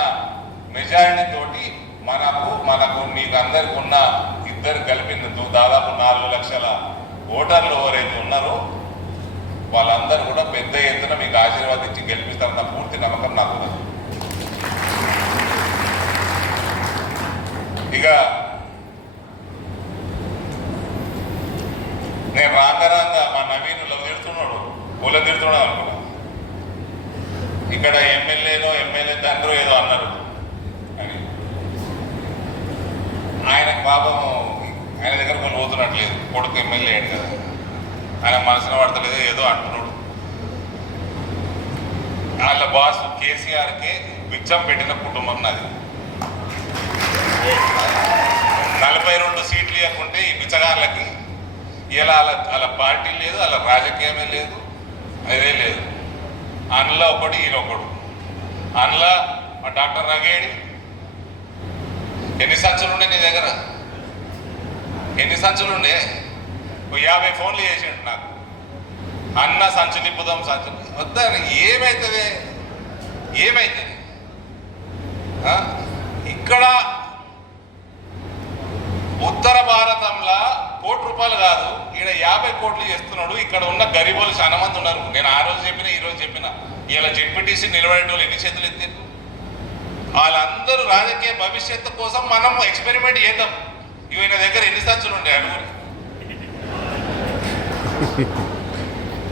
మెజారిటీ తోటి మనకు మీకు అందరికి ఉన్న ఇద్దరు కలిపిన దాదాపు 4 లక్షల ఓటర్లు ఎవరైతే ఉన్నారో వాళ్ళందరూ కూడా పెద్ద ఎత్తున మీకు ఆశీర్వాదించి గెలిపిస్తారన్న పూర్తి నమ్మకం నాకు ఉన్నది. ఇక నేను రాంగ మా నవీన్ తిడుతున్నాడు, తిడుతున్నాడు అనుకున్నా. ఇక్కడ ఎమ్మెల్యే తండ్రి ఏదో అన్నారు అని. ఆయనకు పాపం ఆయన దగ్గర కొన్ని పోతున్నట్లేదు, కొడుకు ఎమ్మెల్యే అయ్యాడు కదా, ఆయన మనసున పడతలేదు, ఏదో అంటున్నాడు. వాళ్ళ బాస్ కేసీఆర్కే బిచ్చం పెట్టిన కుటుంబం నాది. 42 సీట్లు ఇవ్వకుంటే ఈ బిచ్చగాళ్ళకి ఇలా వాళ్ళ పార్టీ లేదు, వాళ్ళ రాజకీయమే లేదు, అదే లేదు. అందులో ఒకటి ఈయన ఒకడు. అందులో మా డాక్టర్ రగేడి ఎన్ని సంచులు ఉండే నీ దగ్గర? ఎన్ని సంచులు ఉండే? 50 ఫోన్లు చేసిండు నాకు. అన్న సంచు నింపుదాం, సంచులు వద్దని. ఏమవుతుంది? ఇక్కడ ఉత్తర భారతంలో ₹1 కాదు, ఈడ 50 కోట్లు చేస్తున్నాడు. ఇక్కడ ఉన్న గరీబులు చాలా మంది ఉన్నారు. నేను ఆ రోజు చెప్పిన, ఈ రోజు చెప్పిన, ఇలా జెడ్పీటీసీ నిలబడేటోళ్ళు ఎన్ని చేతులు ఎత్తారు? వాళ్ళందరూ రాజకీయ భవిష్యత్తు కోసం మనం ఎక్స్పెరిమెంట్ చేద్దాం. ఈయన దగ్గర ఎన్ని సంచులు ఉండే అడుగురు?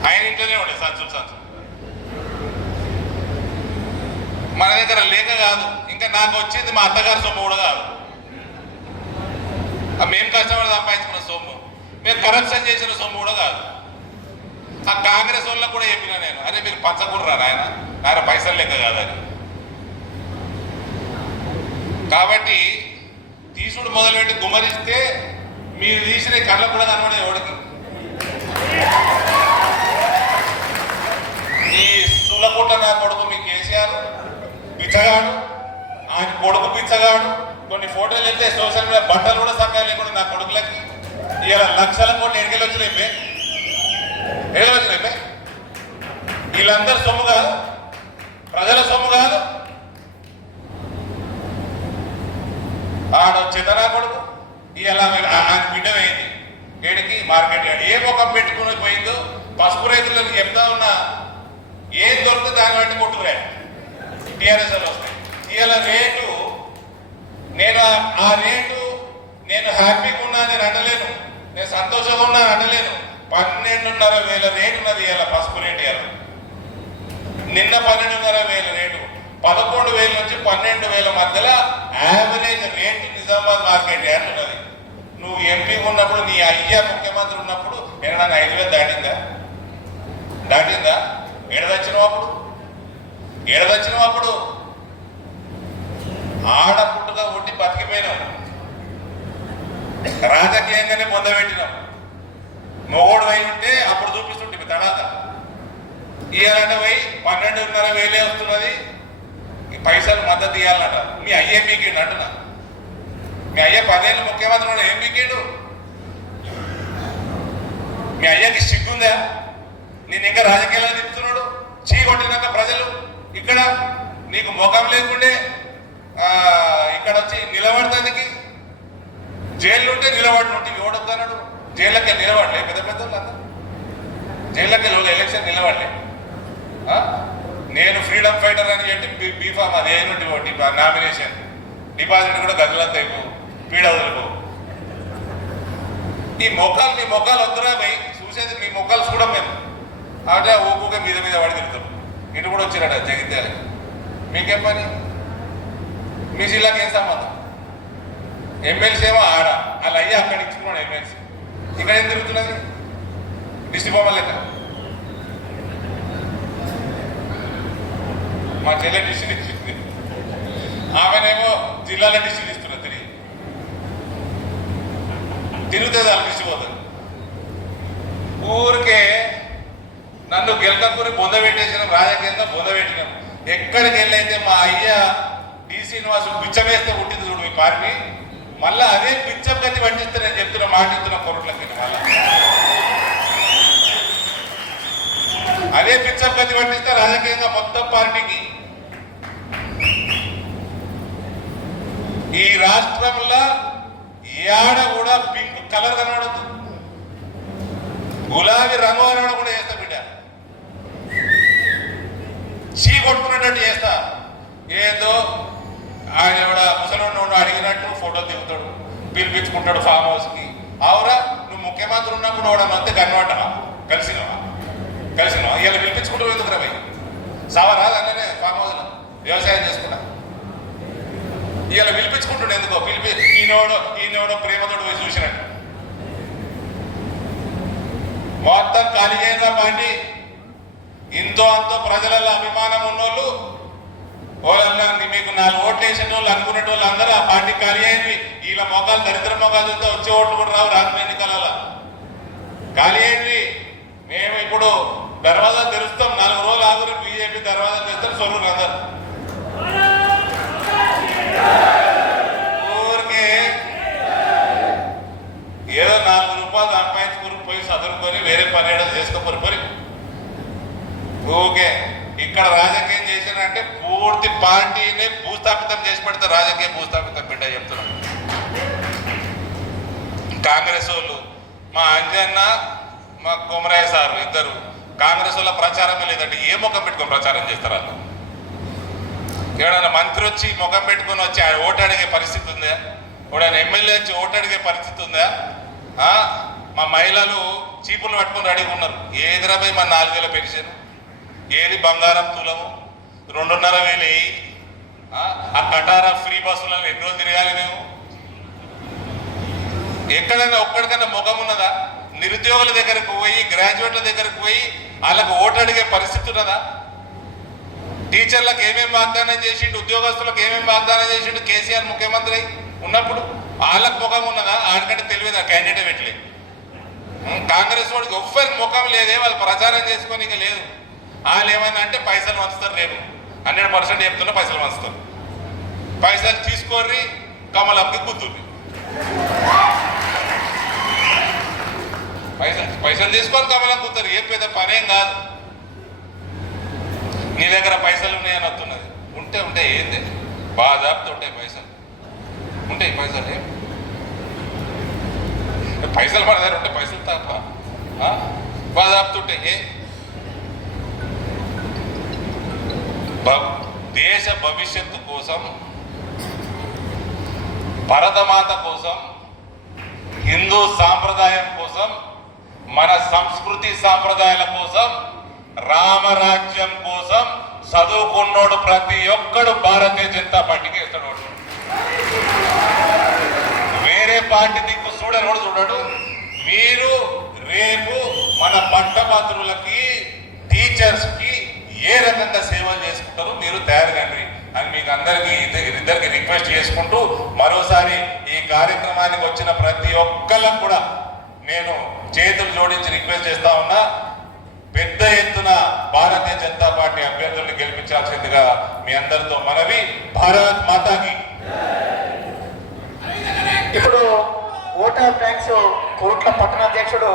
ఆయన ఇంట్లోనే ఉండే సంచులు. మన దగ్గర లేక కాదు, ఇంకా నాకు వచ్చింది మా అత్తగారి సొమ్ము కూడా కాదు. మేము కష్టపడి సంపాదించుకున్న సొమ్ము, మేము కరప్షన్ చేసిన సొమ్ము కూడా కాదు. ఆ కాంగ్రెస్ వాళ్ళకు కూడా చెప్పినా నేను, అరే మీరు పంచకూడరా నాయన పైసలు లెక్క కాదని. కాబట్టి తీసుడు మొదలుపెట్టి గుమ్మరిస్తే మీరు తీసిన కళ్ళ కూడా కనబడే ఎవడికి. ఈ సులకుట్ట నా కొడుకు మీ కేసీఆర్ పిచ్చగాడు, ఆయన కొడుకు పిచ్చగాడు. కొన్ని ఫోటోలు వెళ్తే సోషల్ మీడియా బట్టలు కూడా సరిగా లేకుండా నా కొడుకులకి ఇలా లక్షల కోట్లు ఎడికెళ్ళి వచ్చినాయి. వీళ్ళందరూ సొమ్ము కాదు, ప్రజల సొమ్ము కాదు. ఆడ చితనా కొడుకు ఇలా ఆయన బిడ్డ అయింది ఏడికి మార్కెట్ యార్డ్. ఏ ముఖం పెట్టుకుని పోయిందో పసుపు రైతులకు చెప్తా ఉన్నా, ఏం దొరికితే దాన్ని బట్టి కొట్టుకురా టీఆర్ఎస్ వస్తాయి. ఇలా రేటు నేను హ్యాపీగా ఉన్నా నేను అనలేను, నేను సంతోషంగా ఉన్నా అనలేను. 12,500 రేటు ఉన్నది ఇలా పసుపు రేటు. ఇలా నిన్న 12,500 రేటు, 11,000 నుంచి 12,000 మధ్యలో average rate Nizamabad market yard ఉన్నది. నువ్వు ఎంపీ ఉన్నప్పుడు, నీ అయ్యా ముఖ్యమంత్రి ఉన్నప్పుడు ఏమన్నా 5,000 దాటిందా? ఏడదచ్చినావు అప్పుడు ఆడపుట్టుగా ఒట్టి బతికిపోయినాం, రాజకీయంగానే పొందబెట్టినాం. మొగోడు అయి ఉంటే అప్పుడు చూపిస్తుంటే తడాత. ఇవ్వాలంటే పోయి 12,500 వస్తున్నది, పైసలు మద్దతు ఇవ్వాలన్నట. మీ అయ్యే మీకేండు అంటున్నా. మీ అయ్య 10 ఏళ్ళు ముఖ్యమంత్రి ఉన్నాడు, ఏం మీకేండు? మీ అయ్యకి సిగ్గుందా? నేను ఇంకా రాజకీయాల్లో తిప్పుతున్నాడు. చీ కొట్టినాక ప్రజలు ఇక్కడ నీకు ముఖం లేకుండే ఇక్కడ వచ్చి నిలబడతానికి జైలు ఉంటే నిలబడి ఎవడొద్దన్నాడు జైల్లోకి నిలబడలే పెద్ద పెద్ద వాళ్ళందరూ జైల్లోకి ఎలక్షన్ నిలబడలే నేను ఫ్రీడమ్ ఫైటర్ అని చెప్పి బీఫామ్ అది ఏమిటి నామినేషన్ డిపాజిట్ కూడా గదులంతా అయిపో పీడ వదిలిపో మీ మొక్కలు వద్దురా పోయి చూసేది మీ మొక్కలు చూడం మేము అదే ఊపుగా మీద పడి తిరుగుతాం ఇటు కూడా వచ్చినట జగిత్యాల మీకేం పని మీ జిల్లాకి ఏం సంబంధం ఎమ్మెల్సీ ఏమో ఆడ అలా అయ్యి అక్కడ ఇచ్చుకున్నాడు ఎమ్మెల్సీ ఇక్కడ ఏం తిరుగుతున్నది డిస్ట్రిక్ట్ బొమ్మలు లెక్క మా చెల్లె డిస్ట్రిక్ట్ ఇచ్చింది ఆమెనేమో జిల్లాలో డిస్ట్రిక్ట్ ఇస్తున్నారు తిరుగుతుంది వాళ్ళ డిస్ట్రిక్ట్ పోతుంది ఊరికే నన్ను గెలకూరి బొంద పెట్టేసినాం రాజకీయంగా బొంద పెట్టినాం ఎక్కడికి వెళ్ళైతే మా అయ్య డి శ్రీనివాసు బిచ్చం వేస్తే పుట్టింది చూడు మీ పార్టీ మళ్ళీ అదే బిచ్చం గతి పట్టిస్తే నేను చెప్తున్నా మాటిస్తున్నా కొరట్లకి మళ్ళా అదే బిచ్చం గతి పట్టిస్తే రాజకీయంగా మొత్తం పార్టీకి ఈ రాష్ట్రంలో ఏడ కూడా పింక్ కలర్ కనబడద్దు గులాబీ రంగు కనబడ కూడా చేస్తా బిడ్డ చీ కొట్టుకునేటట్టు చేస్తా ఏదో ఆయన కూడా ముసలి అడిగినట్టు ఫోటోలు దిగుతాడు పిలిపించుకుంటాడు ఫామ్ హౌస్కి అవురా నువ్వు ముఖ్యమంత్రి ఉన్నప్పుడు వాడు అంతే కనబడ్డా కలిసినవా ఇలా పిలిపించుకుంటూ ఎందుకు రా భయ్ సవరా అన్ననే ఫామ్ హౌస్లో వ్యవసాయం చేసుకున్నా ఇలా పిలిపించుకుంటుండే ఎందుకో ఈయనోడో ప్రేమతోడు పోయి చూసినట్టు మొత్తం ఖాళీగా పార్టీ ఇంతో అంతో ప్రజలలో అభిమానం ఉన్నోళ్ళు వాళ్ళన్నా మీకు 4 ఓట్లు వేసిన వాళ్ళు అనుకునే వాళ్ళు అందరూ ఆ పార్టీ ఖాళీ అయింది వీళ్ళ మొఖాలు దరిద్ర మొఖాలు చూస్తే వచ్చే ఓట్లు కూడా రావు రాజకీయ ఎన్నికలలో ఖాళీ అయింది మేము ఇప్పుడు దర్వాజాలు తెరుస్తాం 4 రోజులు ఆగురు బీజేపీ దర్వాజాలు తెస్తారు సొల్లు అందరు ఊరికే ఏదో 4 రూపాయలు సంపాదించుకుని పోయి చదువుకొని వేరే పని ఏదో చేసుకోపోరు పని ఓకే ఇక్కడ రాజకీయం చేసినంటే పూర్తి పార్టీని భూస్థాపితం చేసి పెడితే రాజకీయ భూస్థాపితం బిడ్డ చెప్తున్నాం కాంగ్రెస్ వాళ్ళు మా అంజన్న మా కొమరయ్య సార్ ఇద్దరు కాంగ్రెస్ వాళ్ళ ప్రచారమే లేదంటే ఏ ముఖం పెట్టుకొని ప్రచారం చేస్తారు వాళ్ళు ఎవడైనా మంత్రి వచ్చి ముఖం పెట్టుకొని వచ్చి ఓటు అడిగే పరిస్థితి ఉందా ఎవడైనా ఎమ్మెల్యే వచ్చి ఓటు అడిగే పరిస్థితి ఉందా మా మహిళలు చీపులు పట్టుకొని రెడీగా ఉన్నారు ఏది రాబోయి మా 4,000 పెన్షన్ ఏది బంగారం తులము 2,500 ఆ కటారా ఫ్రీ బస్సులను ఎన్ని రోజులు తిరగాలి మేము ఎక్కడైనా ఒక్కడికైనా ముఖం ఉన్నదా నిరుద్యోగుల దగ్గరకు పోయి గ్రాడ్యుయేట్ల దగ్గరకు పోయి వాళ్ళకు ఓటు అడిగే పరిస్థితి ఉన్నదా టీచర్లకు ఏమేమి వాగ్దానం చేసిండు ఉద్యోగస్తులకు ఏమేమి వాగ్దానం చేసిండు కేసీఆర్ ముఖ్యమంత్రి ఉన్నప్పుడు వాళ్ళకు ముఖం ఉన్నదా ఆడికంటే తెలియదు ఆ క్యాండిడేట్ పెట్టలేదు కాంగ్రెస్ వాడికి ఎవ్వరికి ముఖం లేదే వాళ్ళు ప్రచారం చేసుకొని ఇక లేదు వాళ్ళు ఏమైనా అంటే పైసలు వంచుతారు రేపు 100% చెప్తున్నా పైసలు వంచుతారు పైసలు తీసుకోర్రి కమలంకి గుద్దుర్రి పైసలు తీసుకొని కమలం గుద్దురు ఏం పెద్ద పనేం కాదు నీ దగ్గర పైసలు ఉన్నాయని వస్తున్నది ఉంటే ఏంది బాధాపుతో ఉంటాయి పైసలు పైసలు మన దగ్గర ఉంటే పైసలు తప్ప బాధాపుతుంటే దేశ భవిష్యత్తు కోసం భరతమాత కోసం హిందూ సాంప్రదాయం కోసం మన సంస్కృతి సాంప్రదాయాల కోసం రామరాజ్యం కోసం చదువుకున్నోడు ప్రతి ఒక్కడు భారతీయ జనతా పార్టీకి ఇస్తాడు వేరే పార్టీ దిక్కు చూడడు మీరు రేపు మన పట్టభద్రులకి టీచర్స్కి ఏ రకంగా సేవలు చేసుకుంటారో మీరు తయారు కండి అని మీకు అందరికీ ఇద్దరికి రిక్వెస్ట్ చేసుకుంటూ మరోసారి ఈ కార్యక్రమానికి వచ్చిన ప్రతి ఒక్కళ్ళకు కూడా నేను చేతులు జోడించి రిక్వెస్ట్ చేస్తా ఉన్నా పెద్ద ఎత్తున భారతీయ జనతా పార్టీ అభ్యర్థుల్ని గెలిపించాల్సిందిగా మీ అందరితో మనవి. భారత్ మాతాకి. ఇప్పుడు ఓట్ ఆఫ్ థ్యాంక్స్ కోట్ల పట్టణాధ్యక్షుడు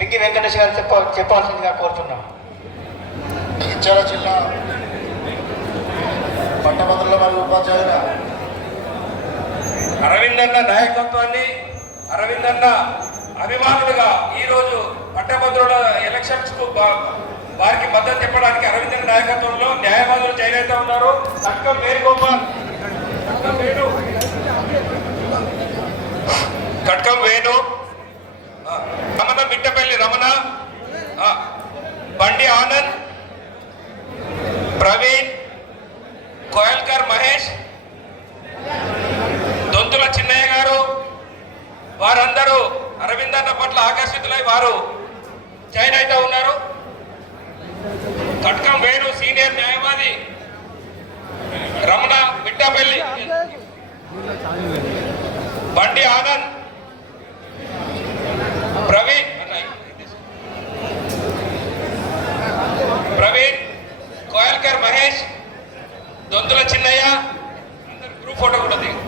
బింగి వెంకటేష్ గారు చెప్పాల్సిందిగా కోరుతున్నాం. జగిత్యాల జిల్లా పట్టభద్రుల మరియు ఉపాధ్యాయుల అరవింద్ అన్న నాయకత్వాన్ని, అరవింద్ అన్న అభిమానులుగా ఈరోజు పట్టభద్రుల ఎలక్షన్స్ కు వారికి మద్దతు చెప్పడానికి అరవింద్ అన్న నాయకత్వంలో న్యాయవాదులు చేరైతే ఉన్నారు. కట్కం వేణుగోపాల్, కట్కం వేణు, రమణ మిట్టపల్లి రమణ, బండి ఆనంద్, ప్రవీణ్, కోయల్కర్ మహేష్, దొంతుల చిన్నయ్య గారు, వారందరూ అరవిందన్న పట్ల ఆకర్షితులై వారు జాయిన్ అయితే ఉన్నారు. కట్కం వేణు సీనియర్ న్యాయవాది, రమణ మిట్టపల్లి, బండి ఆనంద్, ప్రవీణ్, కోయల్కర్ మహేష్, దొంతుల చిన్నయ్య, అందరు గ్రూప్ ఫోటో కూడా దిగు.